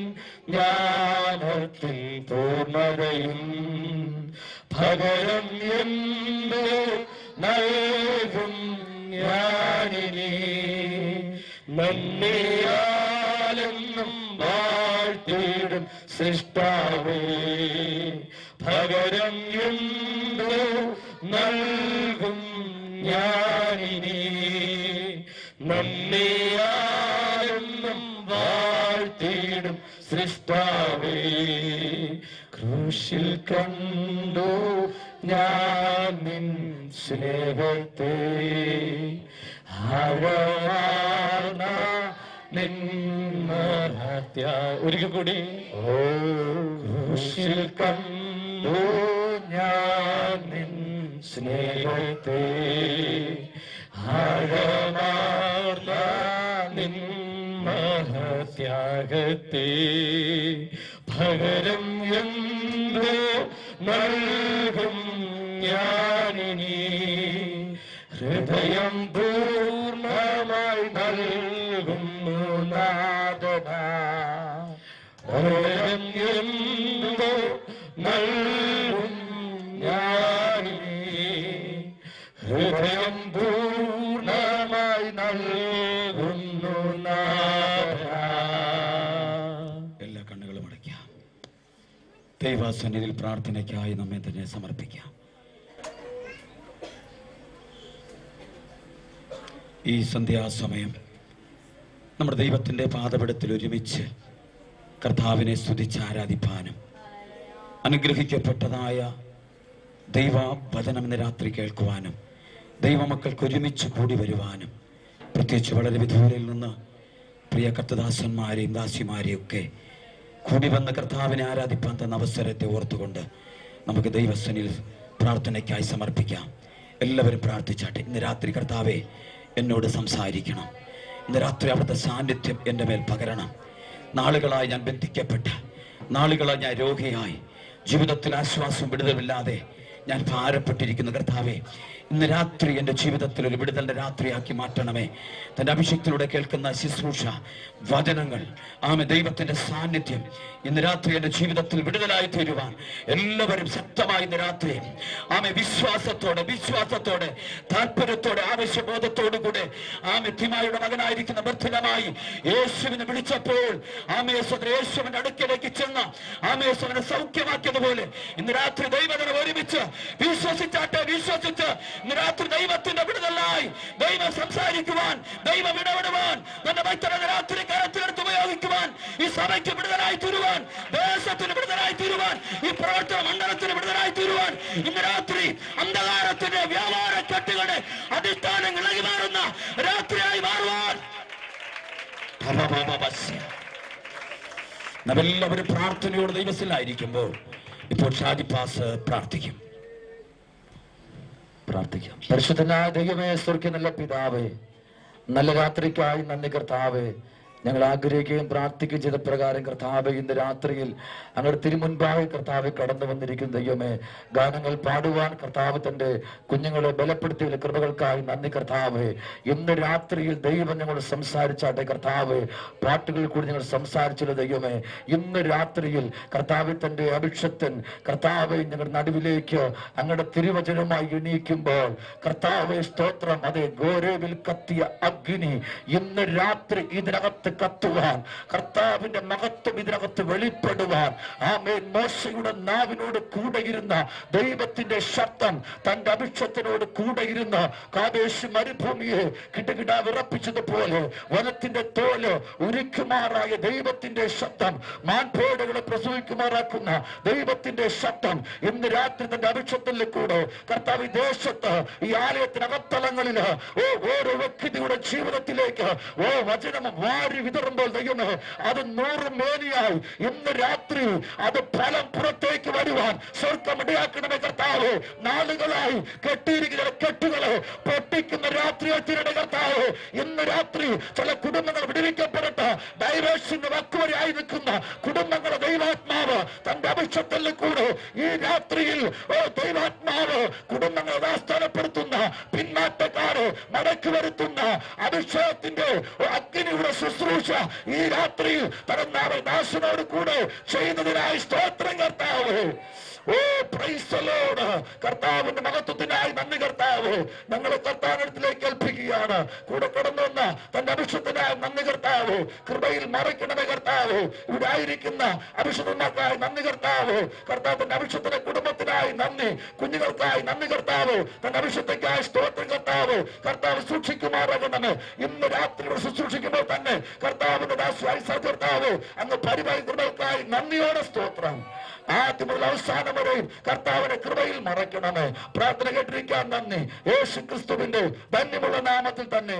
ജ്ഞാനത്തിൻ പൂർണ്ണതയും. പകരം എന്ത് നൽകും ഞാനിനി, നന്ദിയാലെന്നും വാഴ്ത്തിടും സൃഷ്ടാവേ. പകരം എന്ത് നൽകും ഞാനിനി, നന്ദിയാലെന്നും വാഴ്ത്തിടും സൃഷ്ടാവേ. ക്രൂശിൽ കണ്ടു ഞാൻ നിൻ സ്നേഹത്തെ, ആഴമാർന്ന നിൻ മഹത്യാഗത്തെ. ഒരിക്കൽ കൂടി, ക്രൂശിൽ കണ്ടു ഞാൻ നിൻ സ്നേഹത്തെ, ത്യാഗത്തെ പകരം എന്തോ നൽകും ഞാനിനി ഹൃദയം പൂർണ്ണമായി നൽകുന്നു നാഥന പകരം എന്തോ നൽകും ഞാനിനി ഹൃദയം പൂർണ്ണമായി നൽകുന്നു നാഥന. എല്ലാ കണ്ണുകളും അടയ്ക്കാം. ദൈവസന്നിധിയിൽ പ്രാർത്ഥനയ്ക്കായി നമ്മെ തന്നെ സമർപ്പിക്കാം. ഈ സന്ധ്യാസമയം നമ്മുടെ ദൈവത്തിൻ്റെ പാദപീഠത്തിൽ ഒരുമിച്ച് കർത്താവിനെ സ്തുതിച്ച് ആരാധിപ്പാനും അനുഗ്രഹിക്കപ്പെട്ടതായ ദൈവവചനം ഇന്ന് രാത്രി കേൾക്കുവാനും ദൈവമക്കൾക്ക് ഒരുമിച്ച് കൂടി വരുവാനും പ്രത്യേകിച്ച് വളരെ വിദൂരയിൽ നിന്ന് പ്രിയ കർത്തദാസന്മാരെയും ദാസിമാരെയും ഒക്കെ കൂടി വന്ന കർത്താവിനെ ആരാധിപ്പാൻ തന്ന അവസരത്തെ ഓർത്തുകൊണ്ട് നമുക്ക് ദൈവസന്നിധിയിൽ പ്രാർത്ഥനയ്ക്കായി സമർപ്പിക്കാം. എല്ലാവരും പ്രാർത്ഥിച്ചാട്ടെ. ഇന്ന് രാത്രി കർത്താവെ എന്നോട് സംസാരിക്കണം. ഇന്ന് രാത്രി അവിടുത്തെ സാന്നിധ്യം എൻ്റെ മേൽ പകരണം. നാളുകളായി ഞാൻ ബന്ധിക്കപ്പെട്ട, നാളുകളായി ഞാൻ രോഗിയായി, ജീവിതത്തിൽ ആശ്വാസം വിടുതലില്ലാതെ ഞാൻ ഭാരപ്പെട്ടിരിക്കുന്നു. കർത്താവെ ഇന്ന് രാത്രി എൻ്റെ ജീവിതത്തിൽ ഒരു വിടുതലിൻ്റെ രാത്രിയാക്കി മാറ്റണമേ. തൻ്റെ അഭിഷേകത്തിലൂടെ കേൾക്കുന്ന ശുശ്രൂഷ വചനങ്ങൾ ദൈവത്തിൻ്റെ സാന്നിധ്യം ഇന്ന് രാത്രി എൻ്റെ ജീവിതത്തിൽ വിടുതലായി തീരുവാൻ എല്ലാവരും ശക്തമായി ഇന്ന് രാത്രി വിശ്വാസത്തോടെ താല്പര്യത്തോടെ ആവശ്യബോധത്തോടു കൂടെ തിമായുടെ മകനായിരിക്കുന്ന ബർത്തിലമായി യേശുവിനെ വിളിച്ചപ്പോൾ യേശുവിന്റെ അടുക്കലേക്ക് ചെന്ന് യേശുവിനെ സൗഖ്യമാക്കിയതുപോലെ ഇന്ന് രാത്രി ദൈവത്തിനെ ഒരുമിച്ച് വിശ്വസിച്ച് ഇന്ന് രാത്രി ദൈവത്തിന്റെ വിടുതലായി ദൈവം സംസാരിക്കുവാൻ, ദൈവം ഇടപെടുവാൻ, തന്റെ ഭക്തരുടെ രാത്രി കരത്തിലെടുത്ത് ഉപയോഗിക്കുവാൻ, ഈ സഭയ്ക്ക് വിടുതലായി തീരുവാൻ, ദേശത്തിന് വിടുതലായി തീരുവാൻ, ഈ പ്രവർത്തന മണ്ഡലത്തിന് വിടുതലായി തീരുവാൻ ഇന്ന് രാത്രി അന്ധകാരത്തിന്റെ വ്യാപാര കെട്ടുകളുടെ അടിസ്ഥാനങ്ങൾ ഇളകി മാറുന്ന രാത്രിയായി മാറുവാൻ നമ്മളെല്ലാവരും പ്രാർത്ഥനയോട് ദൈവത്തിലായിരിക്കുമ്പോൾ ഇപ്പോൾ ഷാജി പാസ് പ്രാർത്ഥിക്കാം. പരിശുദ്ധനായ ദൈവമേ, സ്വർഗ്ഗ നല്ല പിതാവേ, നല്ല രാത്രിക്കായി നന്ദി കർത്താവേ. ഞങ്ങൾ ആഗ്രഹിക്കുകയും പ്രാർത്ഥിക്കുകയും ചെയ്ത പ്രകാരം കർത്താവെ ഇന്ന് രാത്രിയിൽ അങ്ങയുടെ തിരുമുൻപാകെ കർത്താവെ കടന്നു വന്നിരിക്കുന്ന ദൈവമേ, ഗാനങ്ങൾ പാടുവാൻ കർത്താവ് തന്റെ കുഞ്ഞുങ്ങളെ ബലപ്പെടുത്തിയ കൃപകൾക്കായി നന്ദി കർത്താവെ. ഇന്ന് രാത്രിയിൽ ദൈവം ഞങ്ങൾ സംസാരിച്ചാട്ടെ കർത്താവെ, പാട്ടുകളിൽ കൂടി ഞങ്ങൾ സംസാരിച്ചത് ദൈവമേ. ഇന്ന് രാത്രിയിൽ കർത്താവ് തന്റെ അഭിഷക്തൻ കർത്താവെ ഞങ്ങളുടെ നടുവിലേക്ക് അങ്ങയുടെ തിരുവചനമായി എണീക്കുമ്പോൾ കർത്താവെ സ്തോത്രം. അതെ, ഗോരേവിൽ കത്തിയ അഗ്നി ഇന്ന് രാത്രി ഇതിനകത്ത് കത്തുവാൻ, കർത്താവിന്റെ മഹത്വം ഇതിനകത്ത് വെളിപ്പെടുവാൻ, മോശയുടെ നാവിനോട് കൂടെയിരുന്ന ദൈവത്തിന്റെ ശബ്ദം തന്റെ അഭിഷക്തനോട് കൂടെയിരുന്ന കാദേശ് മരുഭൂമിയെ കിടകിട വിറപ്പിച്ചതുപോലെ വനത്തിന്റെ തോല് ഉരുക്കുമാറായ ദൈവത്തിന്റെ ശബ്ദം, മാൻപേടുകളെ പ്രസവിക്കുമാറാക്കുന്ന ദൈവത്തിന്റെ ശബ്ദം ഇന്ന് രാത്രി തന്റെ അഭിഷക്തനിൽ കൂടെ കർത്താവ് ദേശത്ത് ഈ ആലയത്തിനകത്തളങ്ങളിൽ ഓരോ വ്യക്തിയുടെ ജീവിതത്തിലേക്ക് വചനം വാരി വിതറുമ്പോൾ ദൈവമേ, അത് 100 മേനിയായി ഇന്ന് രാത്രി അത് ഫലം പുറത്തേക്ക് വരുവാൻ സ്വർഗമിടയാക്കണമേ കർത്താവ്. നാളുകളായി കെട്ടിയിരിക്കുന്ന കെട്ടുകളെ പൊട്ടിക്കുന്ന രാത്രിയെ തിരടെ കർത്താവ്. ഇന്ന് രാത്രി ചില കുടുംബങ്ങൾ വിടുവിക്കപ്പെടട്ടെ. ഡൈവേഴ്സിന് വക്കുവരെയായി നിൽക്കുന്ന കുടുംബങ്ങളെ ദൈവാത്മാവ് തന്റെ അഭിഷക്തത്തിൽ കൂടെ ഈ രാത്രിയിൽ ദൈവാത്മാവ് കുടുംബങ്ങളെ ആസ്ഥാനപ്പെടുത്തുന്ന, പിന്മാറ്റക്കാരെ മടക്കി വരുത്തുന്ന അഭിഷേകത്തിന്റെ അഗ്നിയുടെ ശുശ്രൂഷ ഈ രാത്രിയിൽ തരന്നാവ് ദാസനോട് കൂടെ ചെയ്യുന്നതിനായി സ്തോത്രം കർത്താവ്. കർത്താവിന്റെ മഹത്വത്തിനായി നന്ദി കർത്താവ്. ഞങ്ങളെ കർത്താവിലേക്ക് ഏൽപ്പിക്കുകയാണ്. കൂടെ കടന്നു വന്ന തന്റെ അഭിഷേകത്തിനായി നന്ദി കർത്താവ്. കൃപയിൽ മറയ്ക്കണമേ കർത്താവ്. ഇവിടെ ആയിരിക്കുന്ന അഭിഷേകന്മാർക്കായി നന്ദി കർത്താവ്. കർത്താവിന്റെ അഭിഷേകത്തിന്റെ കുടുംബത്തിനായി നന്ദി, കുഞ്ഞുങ്ങൾക്കായി നന്ദി കർത്താവ്. തന്റെ അഭിഷേകത്തേക്കായി സ്തോത്രം കർത്താവ്. കർത്താവ് സൂക്ഷിക്കുമാറാകണമേ. ഇന്ന് രാത്രി ശുശ്രൂഷിക്കുമ്പോൾ തന്നെ കർത്താവിന്റെ ദാസിയായി കർത്താവ് അങ്ങ് പരിപാലികൾക്കായി നന്ദിയോടെ സ്തോത്രം. ആദ്യമുള്ള അവസാനം വരെയും കർത്താവിന്റെ കൃപയിൽ മറയ്ക്കണമേ. പ്രാർത്ഥന കേട്ടിരിക്കാൻ നന്ദി. യേശു ക്രിസ്തുവിന്റെ ധന്യമുള്ള നാമത്തിൽ തന്നെ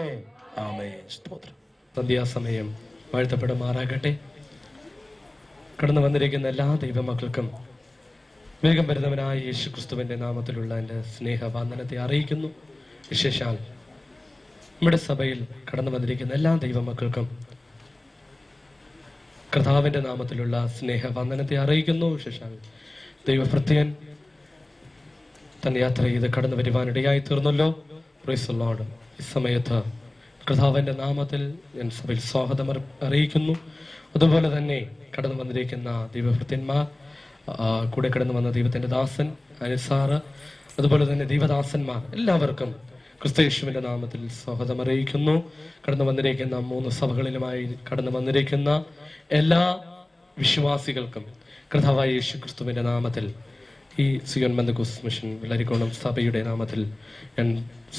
ആമേൻ. സ്തോത്രം. സന്ധ്യാസമയം വാഴ്ത്തപ്പെടുമാറാകട്ടെ. കടന്നു വന്നിരിക്കുന്ന എല്ലാ ദൈവമക്കൾക്കും വേഗം വരുന്നവനായ യേശു ക്രിസ്തുവിന്റെ നാമത്തിലുള്ള എൻ്റെ സ്നേഹവന്ദനത്തെ അറിയിക്കുന്നു. വിശേഷാൽ നമ്മുടെ സഭയിൽ കടന്നു വന്നിരിക്കുന്ന എല്ലാ ദൈവമക്കൾക്കും കർത്താവിന്റെ നാമത്തിലുള്ള സ്നേഹവന്ദനത്തെ അറിയിക്കുന്നു. ശശാങ്ക് ദൈവഭൃത്യൻ തന്നെ യാത്ര ചെയ്ത് കടന്നു വരുവാനിടയായി തീർന്നല്ലോ. Praise the lord. ഈ സമയത്ത് കർത്താവിന്റെ നാമത്തിൽ ഞാൻ സഭയിൽ സ്വാഗതം അറിയിക്കുന്നു. അതുപോലെ തന്നെ കടന്നു വന്നിരിക്കുന്ന ദൈവഭൃത്യന്മാർ, കൂടെ കടന്നു വന്ന ദൈവത്തിന്റെ ദാസൻ അനുസാറ്, അതുപോലെ തന്നെ ദൈവദാസന്മാർ, എല്ലാവർക്കും ക്രിസ്തുയേശുവിന്റെ നാമത്തിൽ സ്വാഗതം അറിയിക്കുന്നു. കടന്നു വന്നിരിക്കുന്ന 3 സഭകളിലുമായി കടന്നു വന്നിരിക്കുന്ന എല്ലാ വിശ്വാസികൾക്കും കർത്താവായ യേശു ക്രിസ്തുവിന്റെ നാമത്തിൽ ഈ സിയോൻ പെന്തക്കോസ്ത് മിഷൻ വിളരിക്കോണം സഭയുടെ നാമത്തിൽ ഞാൻ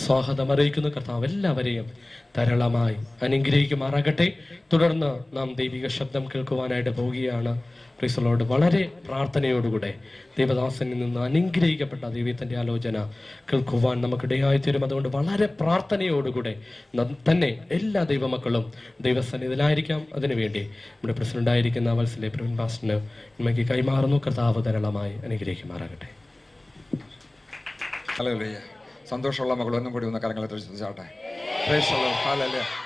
സ്വാഗതം അറിയിക്കുന്നു. കർത്താവ് എല്ലാവരെയും ധാരാളമായി അനുഗ്രഹിക്കുമാറാകട്ടെ. തുടർന്ന് നാം ദൈവിക ശബ്ദം കേൾക്കുവാനായിട്ട് പോവുകയാണ്. Praise the Lord. വളരെ പ്രാർത്ഥനയോടുകൂടെ ദൈവദാസനിൽ നിന്ന് അനുഗ്രഹിക്കപ്പെട്ട ദൈവത്തിന്റെ ആലോചന കേൾക്കുവാൻ നമുക്കിടയായി തീരും. അതുകൊണ്ട് വളരെ പ്രാർത്ഥനയോടുകൂടെ തന്നെ എല്ലാ ദൈവമക്കളും ദൈവസന്നിധിയിലായിരിക്കാം. അതിനുവേണ്ടി നമ്മുടെ പ്രസിഡന്റായിരിക്കുന്ന വത്സലെ പ്രവീൺ പാസ്റ്ററിന് നമുക്ക് കൈമാറുന്നു. കർത്താവ് ധാരാളമായി അനുഗ്രഹിക്കുമാറാകട്ടെ. ഹല്ലേലൂയ. സന്തോഷമുള്ള മകൾ ഒന്നും കൂടി ഒന്ന് കരങ്ങളെ ശ്രദ്ധിച്ചാട്ടെ.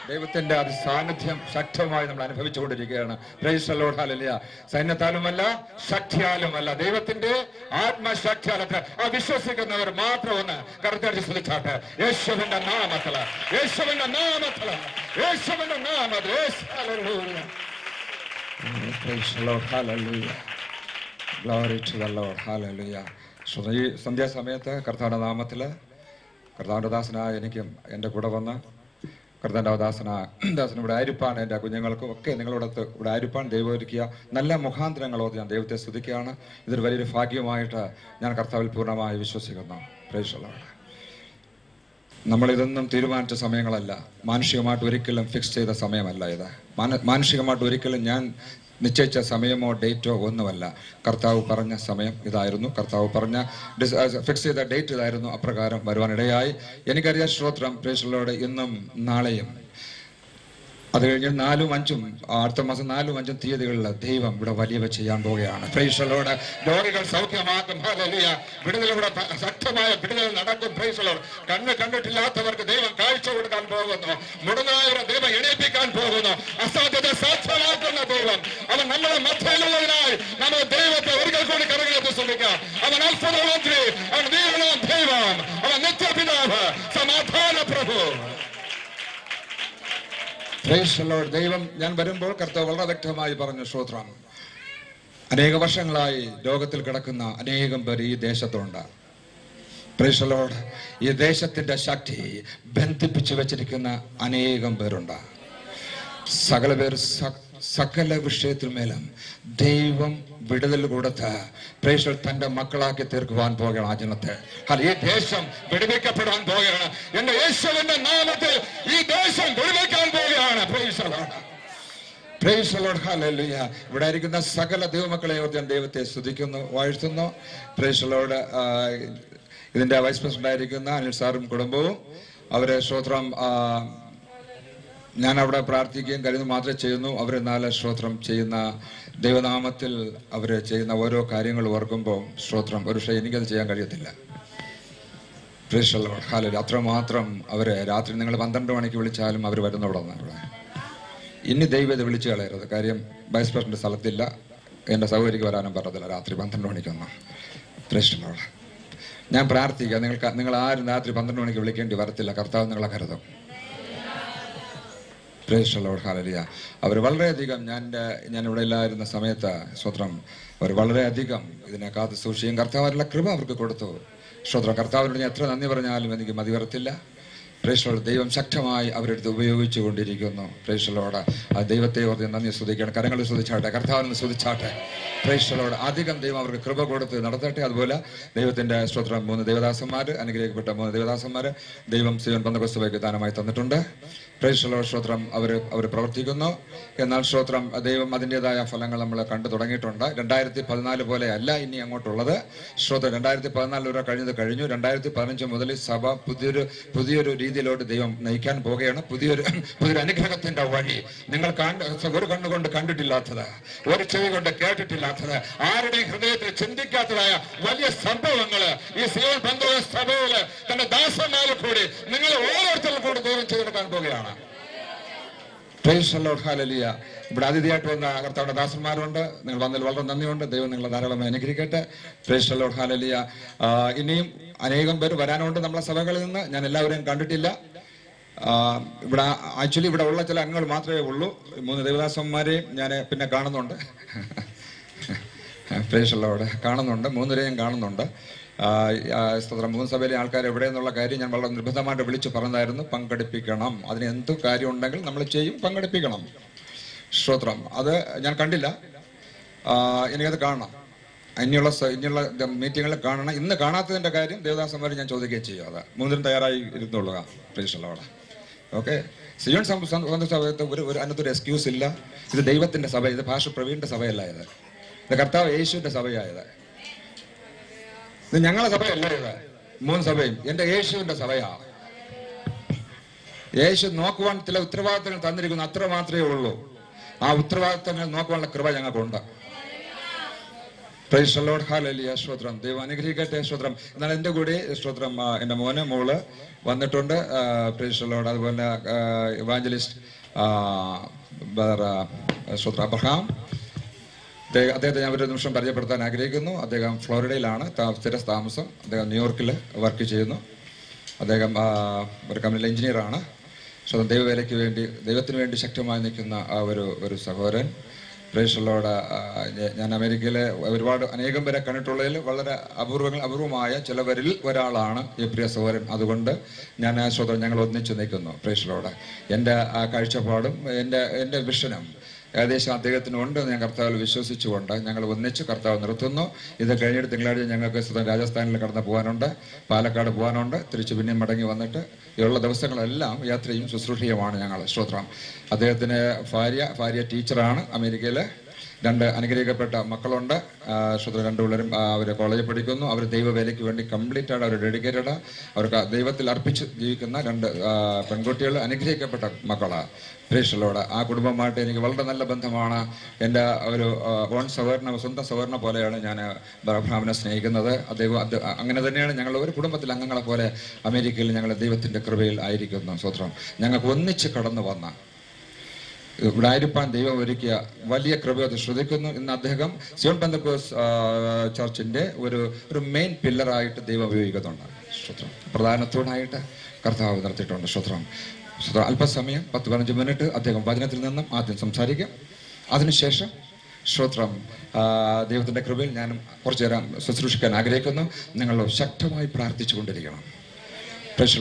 ദൈവത്തിന്റെ സാന്നിധ്യം ശക്തമായി നമ്മൾ അനുഭവിച്ചുകൊണ്ടിരിക്കുകയാണ്. Praise the lord. ഹല്ലേലൂയ. സൈന്യത്താലുമല്ല ശക്തിയാലുമല്ല, ദൈവത്തിന്റെ ആത്മശക്തിയാലൊക്കെ വിശ്വസിക്കുന്നവർ മാത്രം ഒന്ന് കർത്താവിനെ സ്തുതിച്ചാട്ടെ. യേശുവിന്റെ നാമത്തില്, യേശുവിന്റെ നാമത്തില്, യേശുവിന്റെ നാമത്തിൽ. Hallelujah. Praise the lord. Hallelujah. Glory to the lord. Hallelujah. ഈ സന്ധ്യാസമയത്ത് കർത്താവിന്റെ നാമത്തില് കർത്താവിൻ്റെ ദാസനായ എനിക്കും എൻ്റെ കൂടെ വന്ന് കർത്താവിൻ്റെ ദാസൻ ഇവിടെ ആയിരിപ്പാൻ, എൻ്റെ കുഞ്ഞുങ്ങൾക്കും ഒക്കെ നിങ്ങളോടൊത്ത് ഇവിടെ ആയിരിപ്പാൻ ദൈവം ഒരുക്കിയ നല്ല മുഖാന്തരങ്ങളോട് ഞാൻ ദൈവത്തെ സ്തുതിക്കുകയാണ്. ഇതൊരു വലിയൊരു ഭാഗ്യമായിട്ട് ഞാൻ കർത്താവിൽ പൂർണ്ണമായി വിശ്വസിക്കുന്നു. Price the Lord. നമ്മളിതൊന്നും തീരുമാനിച്ച സമയങ്ങളല്ല, മാനുഷികമായിട്ട് ഒരിക്കലും ഫിക്സ് ചെയ്ത സമയമല്ല ഇത്. മാനുഷികമായിട്ട് ഒരിക്കലും ഞാൻ നിശ്ചയിച്ച സമയമോ ഡേറ്റോ ഒന്നുമല്ല. കർത്താവ് പറഞ്ഞ സമയം ഇതായിരുന്നു, കർത്താവ് പറഞ്ഞ ഫിക്സ് ചെയ്ത ഡേറ്റ് ഇതായിരുന്നു. അപ്രകാരം വരുവാനിടയായി. എനിക്കറിയാം. സ്തോത്രം. Price the Lord. ഇന്നും നാളെയും അത് കഴിഞ്ഞ് 4ഉം 5ഉം അടുത്ത മാസം 4ഉം 5ഉം തീയതികളിൽ ദൈവം ഇവിടെ വലിയവ ചെയ്യാൻ പോവുകയാണ്. Praise the Lord. രോഗികൾ സൗഖ്യമാക്കും. ഹല്ലേലൂയ. വിടുതലിലൂടെ ശക്തമായ വിടുതൽ നടക്കും. Price the Lord. കണ്ണ് കണ്ടിട്ടില്ലാത്തവർക്ക് ദൈവം കാഴ്ച കൊടുക്കാൻ പോകുന്നു. മുടങ്ങായവരെ ദൈവം എണീപ്പിക്കാൻ പോകുന്നു. അസാധ്യത സാധ്യമാക്കുന്ന ദൈവം അവൻ നമ്മുടെ മധ്യയിലുള്ളതിനായി നമ്മൾ ദൈവത്തെ ഒരിക്കൽ കൂടി കരങ്ങളെത്തി ശ്രമിക്കാം. അവൻ അത്ഭുതമന്ത്രി, അവൻ വീരനാം ദൈവം, അവൻ നിത്യപിതാവ്, സമാധാന പ്രഭു. Price the Lord. ദൈവം ഞാൻ വരുമ്പോൾ കർത്താവ് വളരെ വ്യക്തമായി പറഞ്ഞു. സ്തോത്രം. അനേക വർഷങ്ങളായി രോഗത്തിൽ കിടക്കുന്ന അനേകം പേർ ഈ ദേശത്തുണ്ട്. Price the lord. ഈ ദേശത്തിന്റെ ശക്തി ബന്ധിപ്പിച്ചു വെച്ചിരിക്കുന്ന അനേകം പേരുണ്ട്. സകല പേർ സകല വിഷയത്തിന്മേലും ദൈവം വിടുതൽ കൊടുത്ത് പ്രേക്ഷകർ തന്റെ മക്കളാക്കി തീർക്കുവാൻ പോകുകയാണ്. ആ ജനത്തെ ഈ ദേശം വിടുവിക്കപ്പെടാൻ പോകുകയാണ്. എന്റെ യേശുവിന്റെ നാമത്തിൽ ഈ ദേശം വിടുവിക്കാൻ പോവുകയാണ്. Praise the Lord. Price the lord. Hallelujah. ഇവിടെ ആയിരിക്കുന്ന സകല ദൈവമക്കളെ ഞാൻ ദൈവത്തെ സ്തുതിക്കുന്നു, വാഴ്ത്തുന്നു. Price the Lord. ഇതിന്റെ വൈസ് പ്രസിഡന്റ് ആയിരിക്കുന്ന അനിൽ സാറും കുടുംബവും അവരെ സ്തോത്രം ഞാൻ അവിടെ പ്രാർത്ഥിക്കുകയും കഴിയുന്നത് മാത്രമേ ചെയ്യുന്നു. അവർ 4 സ്തോത്രം ചെയ്യുന്ന ദൈവനാമത്തിൽ അവർ ചെയ്യുന്ന ഓരോ കാര്യങ്ങൾ ഓർക്കുമ്പോൾ സ്തോത്രം ഒരു പക്ഷേ എനിക്കത് ചെയ്യാൻ കഴിയത്തില്ല. Price the lord. ഹല്ലേലൂയ. അത്രമാത്രം അവരെ രാത്രി നിങ്ങൾ 12 മണിക്ക് വിളിച്ചാലും അവർ വരുന്നവിടെന്ന് ഇവിടെ ഇനി ദൈവം ഇത് വിളിച്ചു കളയരുത്. കാര്യം വൈസ് പ്രസിഡന്റ് സ്ഥലത്തില്ല, എൻ്റെ സൗകര്യക്ക് വരാനും പറ്റത്തില്ല രാത്രി 12 മണിക്കൊന്നും. Price the Lord. ഞാൻ പ്രാർത്ഥിക്കാം, നിങ്ങൾ ആരും രാത്രി 12 മണിക്ക് വിളിക്കേണ്ടി വരത്തില്ല. കർത്താവ് നിങ്ങളെ കരുതും. Price the lord. ഹല്ലേലൂയ. അവർ വളരെയധികം ഞാൻ ഇവിടെ ഇല്ലായിരുന്ന സമയത്ത് സ്തോത്രം അവർ വളരെയധികം ഇതിനെ കാത്തു സൂക്ഷിക്കും. കർത്താവിനുള്ള കൃപ അവർക്ക് കൊടുത്തു. സ്തോത്രം. കർത്താവിനോട് ഞാൻ എത്ര നന്ദി പറഞ്ഞാലും എനിക്ക് മതി വരത്തില്ല. Price the Lord. ദൈവം ശക്തമായി അവരെടുത്ത് ഉപയോഗിച്ചു കൊണ്ടിരിക്കുന്നു. Price the Lord. ആ ദൈവത്തെ ഓർത്ത് നന്ദി സ്തുതിക്കണം. കരങ്ങൾ സ്തുതിച്ചാട്ടെ, കർത്താവിനെ സ്തുതിച്ചാട്ടെ. Price the Lord. അധികം ദൈവം അവർക്ക് കൃപ കൊടുത്ത് നടത്തട്ടെ. അതുപോലെ ദൈവത്തിന്റെ സ്തോത്രം 3 ദേവദാസന്മാർ, അനുഗ്രഹിക്കപ്പെട്ട 3 ദേവദാസന്മാർ ദൈവം സിയോൻ പെന്തക്കോസ്ത് സഭയ്ക്ക് ദാനമായി തന്നിട്ടുണ്ട്. Price the Lord. സ്തോത്രം. അവർ പ്രവർത്തിക്കുന്നു. എന്നാൽ സ്തോത്രം ദൈവം അതിൻ്റെതായ ഫലങ്ങൾ നമ്മൾ കണ്ടു തുടങ്ങിയിട്ടുണ്ട്. 2014 പോലെ അല്ല ഇനി അങ്ങോട്ടുള്ളത്. സ്തോത്രം. 2014 വരെ കഴിഞ്ഞു. 2015 മുതൽ സഭ പുതിയൊരു രീതിയിലോട്ട് ദൈവം നയിക്കാൻ പോവുകയാണ്. പുതിയൊരു അനുഗ്രഹത്തിന്റെ വഴി നിങ്ങൾ ഒരു കണ്ണുകൊണ്ട് കണ്ടിട്ടില്ലാത്തത്, ഒരു ചെവി കൊണ്ട് കേട്ടിട്ടില്ലാത്തത്, ആരുടെയും ഹൃദയത്തിൽ ചിന്തിക്കാത്തതായ വലിയ സംഭവങ്ങൾ ഈ സിയോൻ പെന്തക്കോസ്ത് സഭയിൽ തന്റെ ദാസന്മാരിൽ കൂടി നിങ്ങൾ ഓരോരുത്തരും കൂടി ദൈവം ചെയ്തെടുക്കാൻ പോവുകയാണ്. Praise the lord, hallelujah. ഇവിടെ അതിഥിയായിട്ട് വന്ന കർത്താവിന്റെ ദാസന്മാരുണ്ട്. നിങ്ങൾ വന്നതിൽ വളരെ നന്ദിയുണ്ട്. ദൈവം നിങ്ങളെ ധാരാളമായി അനുഗ്രഹിക്കട്ടെ. Price the lord, hallelujah. ഇനിയും അനേകം പേര് വരാനുണ്ട് നമ്മളെ സഭകളിൽ നിന്ന്. ഞാൻ എല്ലാവരെയും കണ്ടിട്ടില്ല. ഇവിടെ ആക്ച്വലി ഇവിടെ ഉള്ള ചില അംഗങ്ങൾ മാത്രമേ ഉള്ളൂ. 3 ദേവദാസന്മാരെയും ഞാൻ പിന്നെ കാണുന്നുണ്ട്. പ്രൈസ് ദി ലോർഡ്, കാണുന്നുണ്ട്. 3 പേരെയും കാണുന്നുണ്ട്. സ്തോത്രം. 3 സഭയിലെ ആൾക്കാർ എവിടെയെന്നുള്ള കാര്യം ഞാൻ വളരെ നിർബന്ധമായിട്ട് വിളിച്ചു പറഞ്ഞതായിരുന്നു. പങ്കെടുപ്പിക്കണം. അതിന് എന്ത് കാര്യം ഉണ്ടെങ്കിൽ നമ്മൾ ചെയ്യും, പങ്കെടുപ്പിക്കണം. സ്തോത്രം. അത് ഞാൻ കണ്ടില്ല, എനിക്കത് കാണണം. ഇനിയുള്ള മീറ്റിങ്ങുകൾ കാണണം. ഇന്ന് കാണാത്തതിന്റെ കാര്യം ദേവദാസന്മാർ ഞാൻ ചോദിക്കുകയും ചെയ്യും. അത് 3 തയ്യാറായി ഇരുന്നുള്ളുക. Praise the lord. ഓക്കെ. സിയോൻ സമയത്ത് ഒരു അതിനകത്തൊരു എക്സ്ക്യൂസ് ഇല്ല. ഇത് ദൈവത്തിന്റെ സഭ, ഇത് ഭാഷ പ്രവീണിന്റെ സഭയല്ല. ഇത് കർത്താവ് യേശുവിന്റെ സഭയായത്. ഇത് ഞങ്ങളെ സഭയല്ല. ഇത് 3 സഭയും എന്റെ യേശുവിന്റെ സഭയാ. യേശു നോക്കുവാൻ ചില ഉത്തരവാദിത്തങ്ങൾ തന്നിരിക്കുന്നു, അത്ര മാത്രമേ ഉള്ളൂ. ആ ഉത്തരവാദിത്തങ്ങൾ നോക്കുവാനുള്ള കൃപ ഞങ്ങൾക്കുണ്ട്. Price the lord, hallelujah. സ്തോത്രം. ദൈവം അനുഗ്രഹിക്കട്ടെ. സ്തോത്രം. എന്നാൽ എൻ്റെ കൂടെ സ്തോത്രം എൻ്റെ മോള് വന്നിട്ടുണ്ട്. Price the Lord. അതുപോലെ ഇവാഞ്ചലിസ്റ്റ് സ്തോത്രം അബ്രഹാം, അദ്ദേഹത്തെ ഞാൻ ഒരു നിമിഷം പരിചയപ്പെടുത്താൻ ആഗ്രഹിക്കുന്നു. അദ്ദേഹം ഫ്ലോറിഡയിലാണ് സ്ഥിര താമസം. അദ്ദേഹം ന്യൂയോർക്കിൽ വർക്ക് ചെയ്യുന്നു. അദ്ദേഹം ഒരു കമ്പനിയിലെ എഞ്ചിനീയറാണ്. സ്വന്തം ദൈവവേലയ്ക്ക് വേണ്ടി, ദൈവത്തിന് വേണ്ടി ശക്തമായി നിൽക്കുന്ന ആ ഒരു സഹോദരൻ. Price the Lord. ഞാൻ അമേരിക്കയിലെ അനേകം പേരെ കണ്ടിട്ടുള്ളതിൽ വളരെ അപൂർവമായ ചിലവരിൽ ഒരാളാണ് ഈ പ്രിയ സഹോദരൻ. അതുകൊണ്ട് ഞാൻ സഹോദരൻ ഞങ്ങൾ ഒന്നിച്ച് നിൽക്കുന്നു. Price the Lord. എൻ്റെ ആ കാഴ്ചപ്പാടും എൻ്റെ വിഷനും ഏകദേശം അദ്ദേഹത്തിനുണ്ട് ഞാൻ കർത്താവിൽ വിശ്വസിച്ചുകൊണ്ട് ഞങ്ങൾ ഒന്നിച്ച് കർത്താവ് നിർത്തുന്നു. ഇത് കഴിഞ്ഞിട്ട് തിങ്കളാഴ്ച ഞങ്ങൾക്ക് രാജസ്ഥാനിൽ കടന്ന് പോകാനുണ്ട്, പാലക്കാട് പോകാനുണ്ട്. തിരിച്ച് പിന്നെയും മടങ്ങി വന്നിട്ട് ഉള്ള ദിവസങ്ങളെല്ലാം യാത്രയും ശുശ്രൂഷയുമാണ് ഞങ്ങൾ. സ്തോത്രം. അദ്ദേഹത്തിന് ഭാര്യ ടീച്ചറാണ്. അമേരിക്കയിൽ 2 അനുഗ്രഹിക്കപ്പെട്ട മക്കളുണ്ട്. സ്തോത്രം. 2 പിള്ളേരും അവർ കോളേജിൽ പഠിക്കുന്നു. അവർ ദൈവവേലയ്ക്ക് വേണ്ടി കംപ്ലീറ്റ് ആണ് അവർ ഡെഡിക്കേറ്റഡ്. അവർക്ക് ദൈവത്തിൽ അർപ്പിച്ച് ജീവിക്കുന്ന 2 പെൺകുട്ടികൾ അനുഗ്രഹിക്കപ്പെട്ട മക്കളാണ്. Price the Lord. ആ കുടുംബമായിട്ട് എനിക്ക് വളരെ നല്ല ബന്ധമാണ്. എൻ്റെ ഒരു സ്വന്തം സഹോദരനെ പോലെയാണ് ഞാൻ അബ്രഹാമിനെ സ്നേഹിക്കുന്നത്. അദ്ദേഹം അങ്ങനെ തന്നെയാണ്. ഞങ്ങൾ ഒരു കുടുംബത്തിലെ അംഗങ്ങളെ പോലെ അമേരിക്കയിൽ ഞങ്ങൾ ദൈവത്തിൻ്റെ കൃപയിൽ ആയിരിക്കുന്നു. സ്തോത്രം. ഞങ്ങൾക്ക് ഒന്നിച്ച് കടന്നു വന്ന ഇവിടെ ആയിരിക്കാൻ ദൈവം ഒരുക്കിയ വലിയ കൃപയോട് ശ്രദ്ധിക്കുന്നു. ഇന്ന് അദ്ദേഹം സിയോൻ പെന്തക്കോസ്ത് ചർച്ചിന്റെ ഒരു മെയിൻ പില്ലറായിട്ട് ദൈവം ഉപയോഗിക്കുന്നുണ്ട്. സ്തോത്രം. പ്രധാനത്തോടായിട്ട് കർത്താവ് നിർത്തിയിട്ടുണ്ട്. സ്തോത്രം. അല്പസമയം 10-15 മിനിറ്റ് അദ്ദേഹം വചനത്തിൽ നിന്നും ആദ്യം സംസാരിക്കും. അതിനുശേഷം സ്തോത്രം ദൈവത്തിന്റെ കൃപയിൽ ഞാനും കുറച്ചു നേരം ശുശ്രൂഷിക്കാൻ ആഗ്രഹിക്കുന്നു. നിങ്ങൾ ശക്തമായി പ്രാർത്ഥിച്ചു കൊണ്ടിരിക്കണം.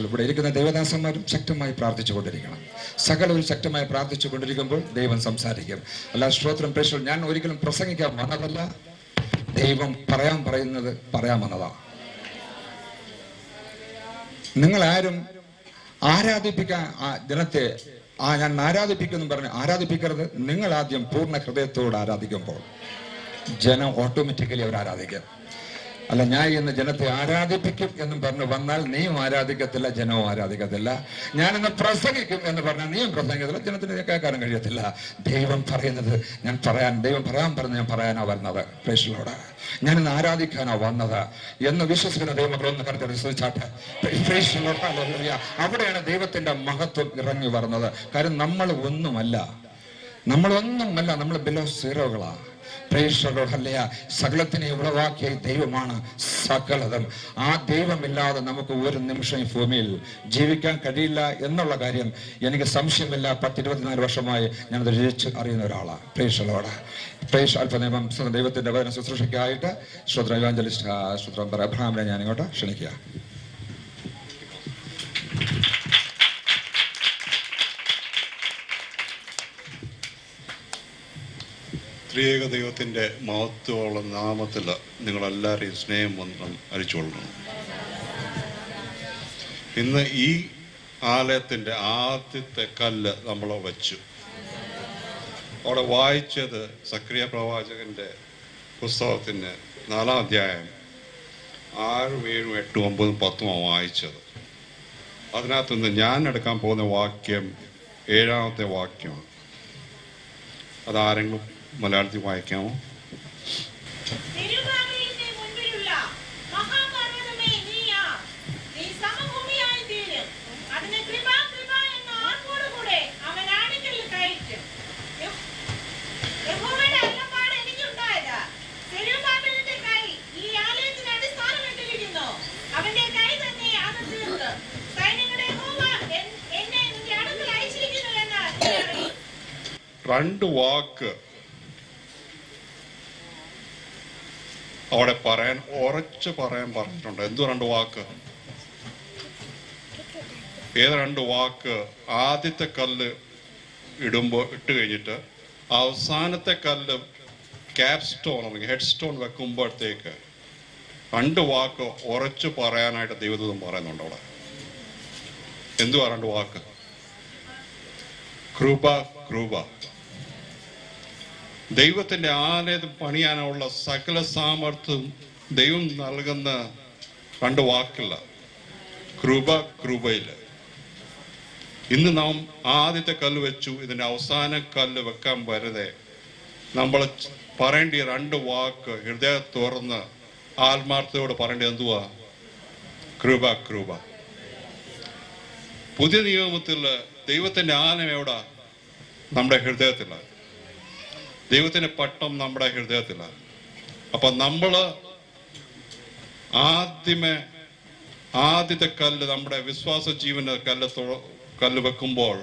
ഇവിടെ ഇരിക്കുന്ന ദേവദാസന്മാരും ശക്തമായി പ്രാർത്ഥിച്ചു കൊണ്ടിരിക്കണം. സകലവും ശക്തമായി പ്രാർത്ഥിച്ചു കൊണ്ടിരിക്കുമ്പോൾ ദൈവം സംസാരിക്കും. അല്ല സ്തോത്രം. പ്രേക്ഷകർ, ഞാൻ ഒരിക്കലും പ്രസംഗിക്കാൻ വന്നതല്ല. ദൈവം പറയുന്നത് പറയാമെന്നതാ. നിങ്ങളാരും ആരാധിപ്പിക്കാൻ ജനത്തെ ഞാൻ ആരാധിപ്പിക്കുന്നു പറഞ്ഞ് ആരാധിപ്പിക്കരുത്. നിങ്ങൾ ആദ്യം പൂർണ്ണ ഹൃദയത്തോട് ആരാധിക്കുമ്പോൾ ജനം ഓട്ടോമാറ്റിക്കലി അവർ ആരാധിക്കും. അല്ല, ഞാൻ ഇന്ന് ജനത്തെ ആരാധിപ്പിക്കും എന്നും പറഞ്ഞു വന്നാൽ നീയും ആരാധിക്കത്തില്ല, ജനവും ആരാധിക്കത്തില്ല. ഞാനിന്ന് പ്രസംഗിക്കും എന്ന് പറഞ്ഞാൽ നീയും പ്രസംഗിക്കത്തില്ല, ജനത്തിന് കേൾക്കാനും കഴിയത്തില്ല. ദൈവം പറയുന്നത് ദൈവം പറയാൻ പറഞ്ഞ് ഞാൻ പറയാനാ വരുന്നത്. Praise the lord. ഞാനിന്ന് ആരാധിക്കാനാ വന്നത് എന്ന് വിശ്വസിക്കുന്ന ദൈവമക്കളൊന്ന് കരുതി ശ്രദ്ധിച്ചാട്ടെ. Praise the lord. ഹല്ലേലൂയ. അവിടെയാണ് ദൈവത്തിന്റെ മഹത്വം ഇറങ്ങി വരുന്നത്. കാര്യം നമ്മളൊന്നുമല്ല, നമ്മൾ ബിലോ സീറോകളാ. സകലത്തിനെ ഉളവാക്കിയ ദൈവമാണ് സകലതും. ആ ദൈവമില്ലാതെ നമുക്ക് ഒരു നിമിഷം ഈ ഭൂമിയിൽ ജീവിക്കാൻ കഴിയില്ല എന്നുള്ള കാര്യം എനിക്ക് സംശയമില്ല. 10-24 വർഷമായി ഞാനത് രുചിച്ച് അറിയുന്ന ഒരാളാണ്. Price the Lord. പ്രൈസ് അല്പനേമം ദൈവത്തിന്റെ വചന ശുശ്രൂഷയ്ക്കായിട്ട് ഇവാഞ്ചലിസ്റ്റ് അബ്രഹാമിനെ ഞാൻ ഇങ്ങോട്ട് ക്ഷണിക്കുക. ത്രിയേക ദൈവത്തിൻ്റെ മഹത്വമുള്ള നാമത്തിൽ നിങ്ങളെല്ലാവരെയും സ്നേഹമന്ത്രം അരിച്ചുകൊള്ളണം. ഇന്ന് ഈ ആലയത്തിൻ്റെ ആദ്യത്തെ കല്ല് നമ്മൾ വച്ചു. അവിടെ വായിച്ചത് സക്രിയ പ്രവാചകൻ്റെ പുസ്തകത്തിൻ്റെ 4-ാം അധ്യായം 6, 7, 8, 9, 10 വായിച്ചത്. അതിനകത്ത് നിന്ന് ഞാൻ എടുക്കാൻ പോകുന്ന വാക്യം 7-ാമത്തെ വാക്യമാണ്. അതാരെങ്കിലും മലയാളത്തിൽ വായിക്കാമോ? രണ്ട് വാക്ക് അവിടെ ഉറച്ചു പറയാൻ പറഞ്ഞിട്ടുണ്ട്. എന്തു രണ്ട് വാക്ക്? ഏത് രണ്ട് വാക്ക്? ആദ്യത്തെ കല്ല് ഇട്ട് കഴിഞ്ഞിട്ട് അവസാനത്തെ കല്ല് ക്യാപ് സ്റ്റോൺ അല്ലെങ്കിൽ ഹെഡ് സ്റ്റോൺ വെക്കുമ്പോഴത്തേക്ക് രണ്ട് വാക്ക് ഉറച്ചു പറയാനായിട്ട് ദൈവദൂതൻ പറയുന്നുണ്ട് അവിടെ. എന്തുവാ രണ്ട് വാക്ക്? കൃപ, കൃപ. ദൈവത്തിന്റെ ആലയം പണിയാനുള്ള സകല സാമർത്ഥ്യം ദൈവം നൽകുന്ന രണ്ട് വാക്കില്ല. കൃപ, കൃപയില്. ഇന്ന് നാം ആദ്യത്തെ കല്ല് വെച്ചു, ഇതിന്റെ അവസാന കല്ല് വെക്കാൻ വരുതേ നമ്മൾ പറയേണ്ട രണ്ട് വാക്ക് ഹൃദയ തുറന്ന് ആത്മാർത്ഥതയോട് പറയേണ്ടത് എന്തുവാ? കൃപ, കൃപ. പുതിയ നിയമത്തിൽ ദൈവത്തിന്റെ ആലയം എവിടാ? നമ്മുടെ ഹൃദയത്തിലാണ്. ദൈവത്തിന്റെ പട്ടം നമ്മുടെ ഹൃദയത്തിലാണ്. അപ്പൊ നമ്മള് ആദ്യത്തെ കല്ല് നമ്മുടെ വിശ്വാസ ജീവന്റെ കല്ല് വെക്കുമ്പോൾ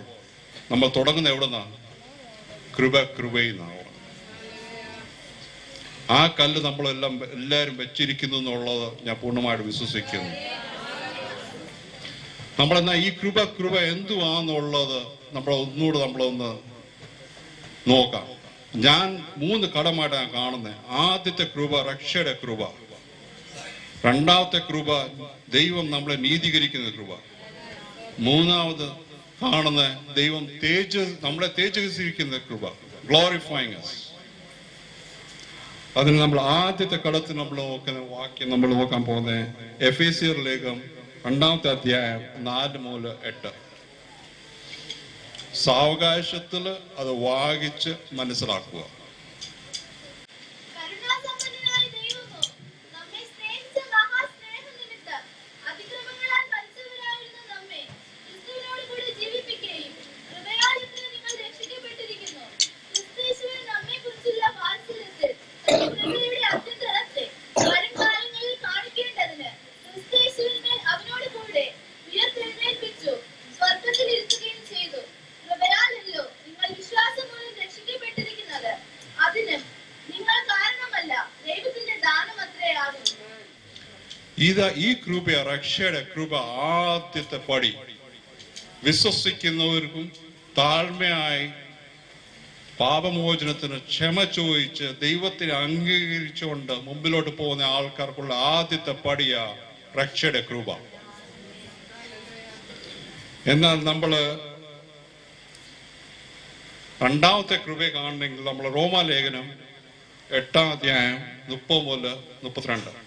നമ്മൾ തുടങ്ങുന്ന എവിടുന്നാണ്? കൃപ, കൃപയിന്നാണ്. ആ കല്ല് എല്ലാവരും വെച്ചിരിക്കുന്നു എന്നുള്ളത് ഞാൻ പൂർണ്ണമായിട്ട് വിശ്വസിക്കുന്നു. നമ്മളെന്നാ ഈ കൃപ, കൃപ എന്തുവാന്നുള്ളത് നമ്മളൊന്ന് നോക്കാം. ഞാൻ 3 കടമായിട്ടാണ് കാണുന്നത്. ആദ്യത്തെ കൃപ രക്ഷയുടെ കൃപ, രണ്ടാമത്തെ കൃപ ദൈവം നമ്മളെ നീതീകരിക്കുന്ന കൃപ, മൂന്നാമത് കാണുന്ന ദൈവം നമ്മളെ തേജസ്കരിക്കുന്ന കൃപ, ഗ്ലോറിഫൈങ് us. അതിന് നമ്മൾ ആദ്യത്തെ കടത്തിൽ നമ്മൾ നോക്കുന്ന വാക്യം നമ്മൾ നോക്കാൻ പോകുന്നത് എഫേസ്യർ ലേഖനം 2-ാമത്തെ അധ്യായം 4 മുതൽ 8. സാവകാശത്തില് അത് വായിച്ച് മനസ്സിലാക്കുക. ഈ കൃപ, രക്ഷയുടെ കൃപ ആദ്യത്തെ പടി വിശ്വസിക്കുന്നവർക്കും താഴ്മയായി പാപമോചനത്തിന് ക്ഷമ ചോദിച്ച് ദൈവത്തിനെ അംഗീകരിച്ചുകൊണ്ട് മുമ്പിലോട്ട് പോകുന്ന ആൾക്കാർക്കുള്ള ആദ്യത്തെ പടിയാ രക്ഷയുടെ കൃപ. എന്നാൽ നമ്മള് രണ്ടാമത്തെ കൃപയെ കാണണമെങ്കിൽ നമ്മൾ റോമാലേഖനം 8-ാം അധ്യായം 30 മുതൽ 32.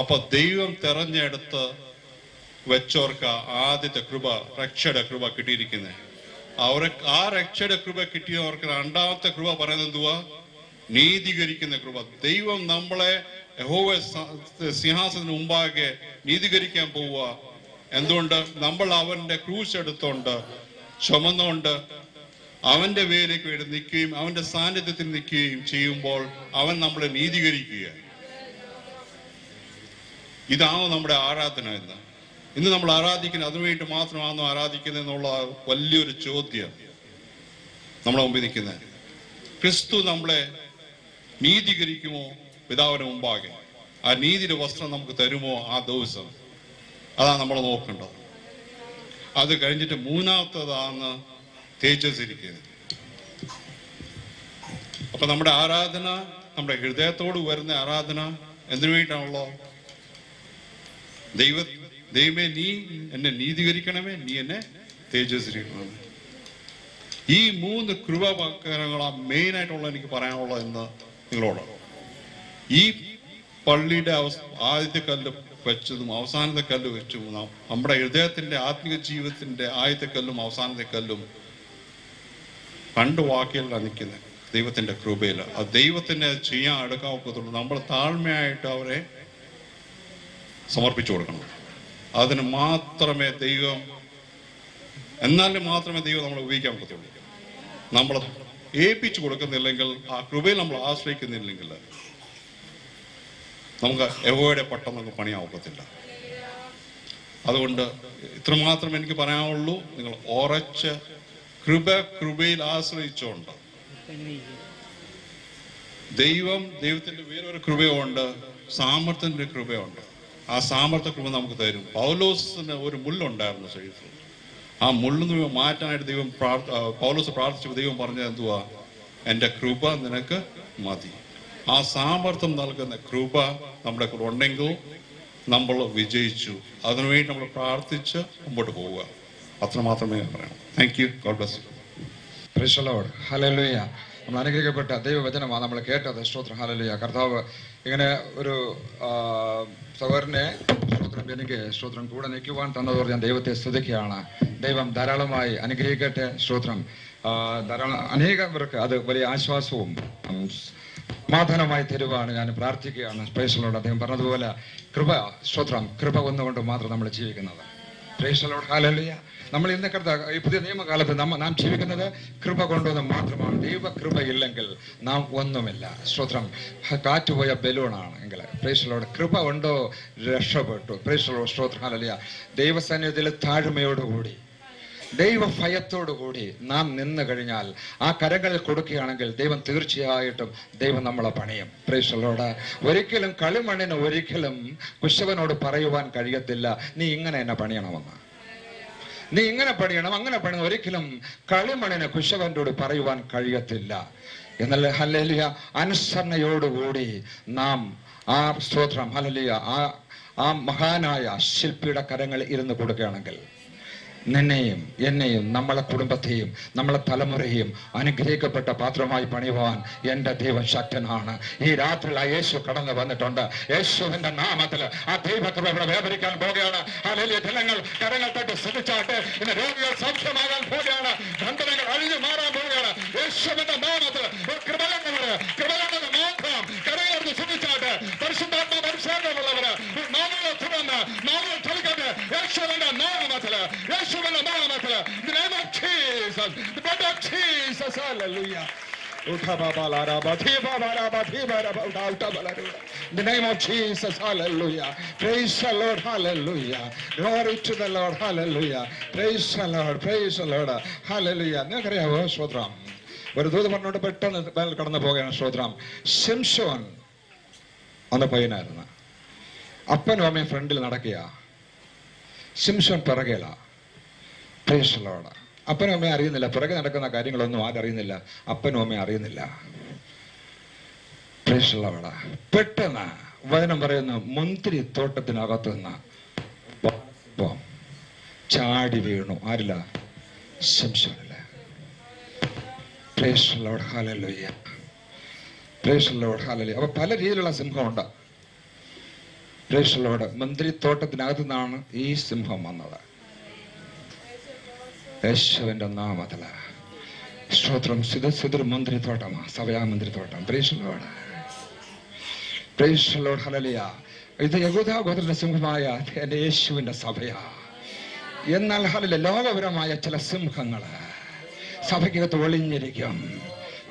അപ്പൊ ദൈവം തെരഞ്ഞെടുത്ത് വെച്ചവർക്ക് ആദ്യത്തെ കൃപ, രക്ഷയുടെ കൃപ കിട്ടിയിരിക്കുന്നത്. ആ രക്ഷയുടെ കൃപ കിട്ടിയവർക്ക് രണ്ടാമത്തെ കൃപ പറയുന്നത് എന്തുവാ? നീതീകരിക്കുന്ന കൃപ. ദൈവം നമ്മളെ യഹോവ സിംഹാസനത്തിന് മുമ്പാകെ നീതീകരിക്കാൻ പോവുക. എന്തുകൊണ്ട്? നമ്മൾ അവന്റെ ക്രൂശ് എടുത്തോണ്ട് ചുമന്നുകൊണ്ട് അവന്റെ വേലേക്ക് വേണ്ടി നിൽക്കുകയും അവന്റെ സാന്നിധ്യത്തിൽ നിൽക്കുകയും ചെയ്യുമ്പോൾ അവൻ നമ്മളെ നീതീകരിക്കുക. ഇതാണോ നമ്മുടെ ആരാധന? ഇന്ന് നമ്മൾ ആരാധിക്കുന്നത് അതിനുവേണ്ടി മാത്രമാണോ ആരാധിക്കുന്നത് എന്നുള്ള വലിയൊരു ചോദ്യം നമ്മളെ മുമ്പിൽ നിൽക്കുന്നത്. ക്രിസ്തു നമ്മളെ നീതീകരിക്കുമോ പിതാവിന് മുമ്പാകെ? ആ നീതിയുടെ വസ്ത്രം നമുക്ക് തരുമോ ആ ദിവസം? അതാണ് നമ്മൾ നോക്കേണ്ടത്. അത് കഴിഞ്ഞിട്ട് മൂന്നാമത്തതാണ് തേജസ്സിരിക്കുന്നത്. അപ്പൊ നമ്മുടെ ആരാധന, നമ്മുടെ ഹൃദയത്തോട് വരുന്ന ആരാധന എന്തിനു വേണ്ടിയിട്ടാണല്ലോ? ദൈവമേ നീ എന്നെ നീതീകരിക്കണമേ, നീ എന്നെ തേജസ്സിരിക്കണമേ. ഈ 3 കൃപാകരങ്ങളാണ് മെയിൻ ആയിട്ടുള്ള എനിക്ക് പറയാനുള്ളത് എന്ന് നിങ്ങളോട്. ഈ പള്ളിയുടെ ആദ്യത്തെ കല്ല് വെച്ചതും അവസാനത്തെ കല്ല് വെച്ചും നമ്മുടെ ഹൃദയത്തിന്റെ ആത്മീയ ജീവിതത്തിന്റെ ആദ്യത്തെ കല്ലും അവസാനത്തെ കല്ലും 2 വാക്കുകളിലാണ് നിൽക്കുന്നത്. ദൈവത്തിന്റെ കൃപയിൽ ആ ദൈവത്തിന്റെ ചെയ്യാൻ എടുക്കാൻ ഒക്കത്തുള്ളൂ. നമ്മൾ താഴ്മയായിട്ട് അവരെ സമർപ്പിച്ചു കൊടുക്കണം. അതിന് മാത്രമേ ദൈവം, എന്നാലും മാത്രമേ ദൈവം നമ്മളെ ഉപയോഗിക്കാൻ പറ്റത്തുള്ളൂ. നമ്മൾ ഏൽപ്പിച്ചു കൊടുക്കുന്നില്ലെങ്കിൽ, ആ കൃപയിൽ നമ്മൾ ആശ്രയിക്കുന്നില്ലെങ്കിൽ നമുക്ക് യഹോവയുടെ പട്ടം നമുക്ക് പണിയാൻ ഒക്കത്തില്ല. അതുകൊണ്ട് ഇത്രമാത്രം എനിക്ക് പറയാനുള്ളൂ. നിങ്ങൾ ഉറച്ച് കൃപയിൽ ആശ്രയിച്ചുകൊണ്ട് ദൈവത്തിന്റെ വേറൊരു കൃപയുണ്ട്, സാമർത്ഥ്യത്തിന്റെ കൃപയുണ്ട്. ആ സാമർത്ഥ്യ കൃപ നമുക്ക് തരും. പൗലോസിന് ഒരു മുള്ളുണ്ടായിരുന്നു ശരീരത്തിൽ. ആ മുള്ളിന് മാറ്റാനായിട്ട് പൗലോസ് പ്രാർത്ഥിച്ചപ്പോൾ ദൈവം പറഞ്ഞത് എന്തുവാ? എൻ്റെ കൃപ നിനക്ക് മതി. ആ സാമർത്ഥ്യം നൽകുന്ന കൃപ നമ്മുടെ കൂടെ ഉണ്ടെങ്കിൽ നമ്മൾ വിജയിച്ചു. അതിനുവേണ്ടി നമ്മൾ പ്രാർത്ഥിച്ച് മുമ്പോട്ട് പോവുക. അത്രമാത്രമേ ഞാൻ പറയാം. Thank you. God bless you. Price the lord. Hallelujah. നമ്മൾ അനുഗ്രഹിക്കപ്പെട്ട ദൈവവചനമാണ് നമ്മൾ കേട്ടത്. സ്തോത്രം. ഹല്ലേലൂയ. കർത്താവ് ഇങ്ങനെ ഒരു സഹോദരനെ എനിക്ക് സ്തോത്രം കൂടെ നിൽക്കുവാൻ തന്നതോടെ ഞാൻ ദൈവത്തെ സ്തുതിക്കുകയാണ്. ദൈവം ധാരാളമായി അനുഗ്രഹിക്കട്ടെ. സ്തോത്രം. ധാരാളം അനേകർക്ക് അത് വലിയ ആശ്വാസവും സമാധാനമായി തരുവാണ് ഞാൻ പ്രാർത്ഥിക്കുകയാണ്. Price the Lord. അദ്ദേഹം പറഞ്ഞതുപോലെ കൃപ, സ്തോത്രം, കൃപ ഒന്നുകൊണ്ട് മാത്രം നമ്മൾ ജീവിക്കുന്നത്. Price the lord. ഹല്ലേലൂയ. നമ്മൾ ഇന്ന് ഈ പുതിയ നിയമകാലത്ത് നാം ജീവിക്കുന്നത് കൃപ കൊണ്ടൊന്നും മാത്രമാണ്. ദൈവകൃപ ഇല്ലെങ്കിൽ നാം ഒന്നുമില്ല. സ്തോത്രം. കാറ്റുപോയ ബലൂണാണ് എങ്കിൽ പ്രൈസ് ദി ലോർഡ്. കൃപ ഉണ്ടോ രക്ഷപ്പെട്ടു. Price the Lord. സ്തോത്രം. ഹല്ലേലൂയ. ദൈവസന്നിധിയിൽ താഴ്മയോടുകൂടി ദൈവഭയത്തോടുകൂടി നാം നിന്ന് കഴിഞ്ഞാൽ, ആ കരങ്ങളിൽ കൊടുക്കുകയാണെങ്കിൽ ദൈവം തീർച്ചയായിട്ടും ദൈവം നമ്മളെ പണിയും. Price the Lord. ഒരിക്കലും കളിമണ്ണിന് ഒരിക്കലും കുശവനോട് പറയുവാൻ കഴിയത്തില്ല, നീ ഇങ്ങനെ എന്നെ പണിയണമെന്ന്, നീ ഇങ്ങനെ പണിയണം അങ്ങനെ പണിയണം. ഒരിക്കലും കളിമണ്ണിന് കുശവനോട് പറയുവാൻ കഴിയത്തില്ല. എന്നാൽ ഹല്ലേലൂയ അനുസരണയോടുകൂടി നാം ആ സ്തോത്രം ഹല്ലേലൂയ ആ മഹാനായ ശില്പിയുടെ കരങ്ങളിൽ ഇരുന്ന് കൊടുക്കുകയാണെങ്കിൽ നിന്നെയും എന്നെയും നമ്മളെ കുടുംബത്തെയും നമ്മളെ തലമുറയും അനുഗ്രഹിക്കപ്പെട്ട പാത്രമായി പണിയുവാൻ എൻ്റെ ദൈവം ശക്തനാണ്. ഈ രാത്രിയിൽ ആ യേശു കടന്നു വന്നിട്ടുണ്ട്. യേശുവിന്റെ നാമത്തിൽ ആ ദൈവകൃപ ഇവിടെ വ്യാപരിക്കാൻ പോവുകയാണ്. ഹല്ലേലൂയ. ജനങ്ങൾ കരങ്ങൾ തട്ടി ശ്രദ്ധിച്ചാട്ടെ. ഇന്ന് രോഗികൾ സൗഖ്യമാകാൻ പോവുകയാണ്. ബന്ധനങ്ങൾ അഴിഞ്ഞു മാറാൻ പോവുകയാണ്. യേശുവിന്റെ നാമത്തിൽ കൃപകളുള്ളവര് മാത്രം കരങ്ങളെടുത്ത് ശ്രദ്ധിച്ചാട്ടെ. പരിശുദ്ധാത്മാ പരിശോധനമുള്ളവര് നാമങ്ങൾ തുറന്ന് നാമങ്ങൾ ചലിക്കട്ടെ. യേശുവിന്റെ നാമത്തില്, യേശുവിന്റെ നാമത്തില്, the name of Jesus, the blood of Jesus. Hallelujah. The name of Jesus. Hallelujah. Praise the Lord. Hallelujah. Glory to the Lord. Hallelujah. Praise the Lord. Praise the Lord. Hallelujah. നിങ്ങൾക്കറിയാവോ സ്തോത്രം, ഒരു ദൂത് പറഞ്ഞോട്ട് പെട്ടെന്ന് കടന്നു പോകുകയാണ്. സ്തോത്രം. ശിംശോൻ അന്ന് പയ്യനായിരുന്നു. അപ്പനും അമ്മയും ഫ്രണ്ടിൽ നടക്കുക, ശിംശോൻ പിറകേല. Praise the lord. അപ്പനും അമ്മയും അറിയുന്നില്ല, പിറകെ നടക്കുന്ന കാര്യങ്ങളൊന്നും ആരറിയുന്നില്ല, അപ്പനും അമ്മയും അറിയുന്നില്ല. Praise the lord. പെട്ടെന്ന് വചനം പറയുന്നു, മുന്തിരി തോട്ടത്തിനകത്ത് നിന്ന് ചാടി വീണു. ആരില്ല? ശിംശോനില്ല. Praise the lord. ഹല്ലേലൂയ. Praise the lord. ഹല്ലേലൂയ. അപ്പൊ പല രീതിയിലുള്ള സിംഹമുണ്ട്. Praise the lord. മുന്തിരിത്തോട്ടത്തിനകത്തു നിന്നാണ് ഈ സിംഹം വന്നത്. യേശുവിന്റെ നാമത്തില് സ്തോത്രം. സിദർ മുന്തിരിത്തോട്ടമാ, സഭയാ മുന്തിരിത്തോട്ടം. Price the Lord. Price the lord. Hallelujah. ഇത് യഹൂദാ ഗോത്രത്തിന്റെ സിംഹമായ എന്റെ യേശുവിന്റെ സഭയാ. എന്നാൽ ഹല്ലേലൂയ ലോകപരമായ ചില സിംഹങ്ങള് സഭയ്ക്കകത്ത് ഒളിഞ്ഞിരിക്കും.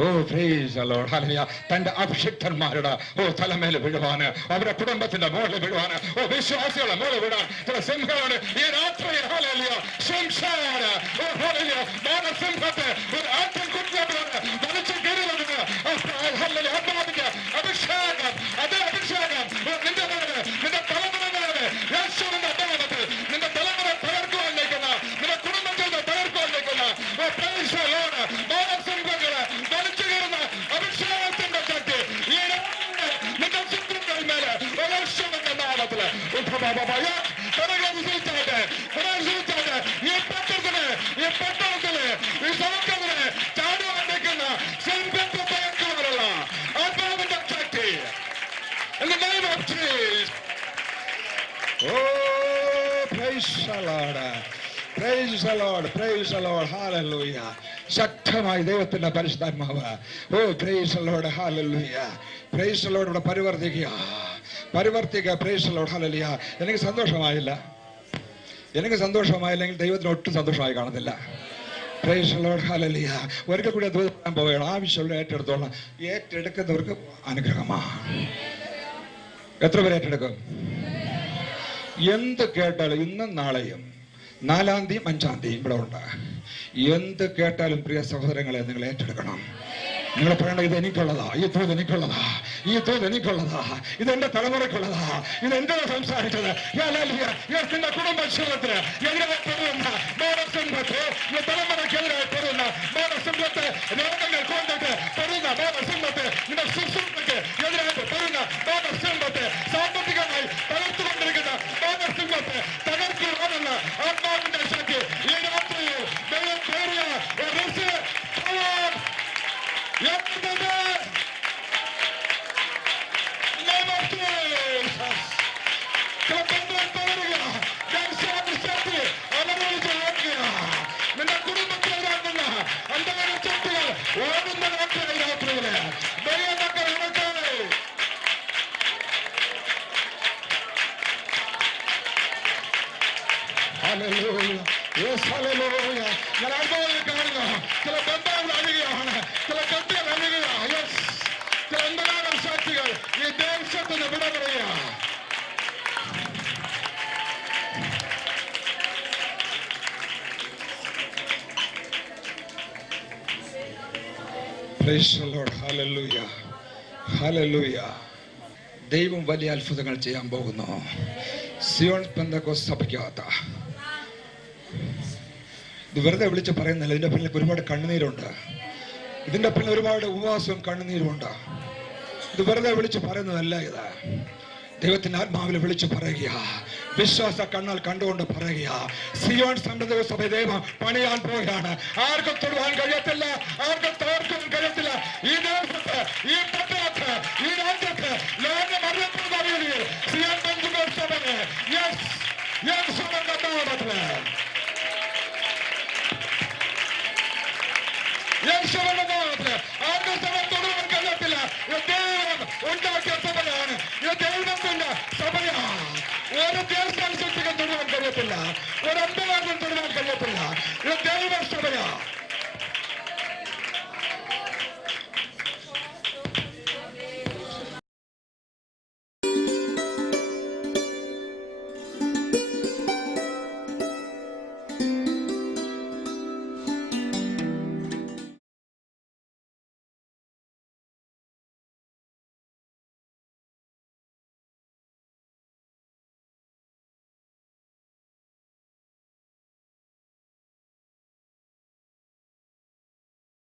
ഓ പ്രൈസ് ദി ലോർഡ്. ഹല്ലേലൂയ. തന്റെ അഭിഷിക്തന്മാരുടെ തലമേൽ വീഴുവാന്, അവരുടെ കുടുംബത്തിന്റെ മുകളിൽ വീഴുവാന്, വിശ്വാസികളുടെ മുകളിൽ വീഴാൻ ചില സിംഹമാണ് ഈ രാത്രി. ഹല്ലേലൂയ. ശിംശോന് ഹല്ലേലൂയ മാനസിംഹത്തെ ഒരു ആട്ടിൻകുട്ടിയോട് വലിച്ചു കീറുന്നത്. ഹല്ലേലൂയ. ആത്മാവിന്റെ അഭിഷേകം, അതേ അഭിഷേകം നിന്റെ തലമുറ യേശുവിന്റെ നാമത്തിൽ നിന്റെ തലമുറ തകർക്കുവാൻ നിൽക്കുന്ന, നിന്റെ ഈ പട്ടണത്തില് ഈ സമൂഹത്തില് ചാടുവാൻ നിൽക്കുന്ന ശില്പത്തിലുള്ള ആത്മാവിന്റെ ശക്തി in the name of Jesus. Oh, praise the Lord. Praise the Lord. Praise the Lord. Hallelujah. ശക്തമായി ദൈവത്തിന്റെ പരിശുദ്ധാത്മാവ്. ഓ praise the Lord. Hallelujah. Praise the Lord. ഇവിടെ പരിവർത്തിക്കുക. Praise the Lord. Hallelujah. എനിക്ക് സന്തോഷമായില്ലെങ്കിൽ ദൈവത്തിന് ഒട്ടും സന്തോഷമായി കാണുന്നില്ല. Praise the Lord. Hallelujah. ഒരിക്കൽ കൂടി പറയാൻ പോവുകയാണ്. ആവശ്യമുള്ള ഏറ്റെടുക്കുന്നവർക്ക് അനുഗ്രഹമാണ്. എത്ര പേര് ഏറ്റെടുക്കും? എന്ത് കേട്ടാലും ഇന്നും നാളെയും 4-ാം തീയതി 5-ാം തീയതി ഇവിടെ ഉണ്ട്. എന്ത് കേട്ടാലും പ്രിയ സഹോദരങ്ങളെ നിങ്ങൾ ഏറ്റെടുക്കണം. നിങ്ങൾ പറയണ്ട ഇത് എനിക്കുള്ളതാ, ഈ തോത് എനിക്കുള്ളതാ, ഈ തോത് എനിക്കുള്ളതാ, ഇതെന്റെ തലമുറയ്ക്കുള്ളതാ, ഇതെന്റെ സംസാരിച്ചത് എന്റെ കുടുംബക്ഷേമത്തിന് എതിരായി പെടുന്ന മോനസിംഹത്തെ ഈ തലമുറയ്ക്കെതിരായി പെടുന്ന മോനസിംഹത്തെ രോഗങ്ങൾ കൊണ്ടിട്ട് പെടുന്ന മോനസിംഹത്തെ നിന്റെ ശുശ്രൂഷയ്ക്ക് എതിരായിട്ട് പെടുന്ന മോനസിംഹത്തെ സാമ്പത്തികമായി തകർത്തുകൊണ്ടിരിക്കുന്ന മോനസിംഹത്തെ തകർക്കുവാനുള്ള ആത്മാവിന്റെ ശക്തി ഈ രാത്രിയിൽ ദൈവം പേറിയ നിന്റെ കുടുംബത്തിലാകുന്ന അന്ധകാര ശക്തികൾ ഓടുന്ന രാത്രിയില് ദൈവമക്കൾ ഉണക്കാതെ ഞാൻ അനുഭവങ്ങൾ കാണുക. ചില ബന്ധങ്ങൾ അഴുകയാണ്, ചില കെട്ടുകൾ അഴുകയാണ്. ചില അന്ധകാര ശക്തികൾ ഈ ദേശത്തിന് വിട പറയുക. Praise the Lord. Hallelujah. Hallelujah. ദൈവം വലിയ അത്ഭുതങ്ങൾ ചെയ്യാൻ പോകുന്നു. സിയോൺ പെന്തക്കോസ്ത് സഭയ്ക്കകത്ത് ഇത് വെറുതെ വിളിച്ച് പറയുന്നില്ല. ഇതിന്റെ പിന്നിൽ ഒരുപാട് കണ്ണുനീരുണ്ട്. ഇതിന്റെ പിന്നിൽ ഒരുപാട് ഉപവാസവും കണ്ണുനീരുമുണ്ട്. ഇത് വെറുതെ വിളിച്ച് പറയുന്നതല്ല. ഇത് ദൈവത്തിന്റെ ആത്മാവിൽ വിളിച്ച് പറയുക. വിശ്വാസ കണ്ണാൽ കണ്ടുകൊണ്ട് പറയുക. സിയോൺ സമൃദ്ധ സഭ ദൈവം പണിയാൻ പോവുകയാണ്. ആർക്കും തൊടുവാൻ കഴിയത്തില്ല, ആർക്കും തകർക്കാൻ കഴിയത്തില്ല. ഈ ദേശത്ത്, ഈ പട്ടണത്ത്, ഈ രാജ്യത്ത് ലോകം അറിയപ്പെടുന്ന രീതിയിൽ സിയോൺ പെന്തക്കോസ്ത് സഭയെ യേശുവിന്റെ നാമത്തിൽ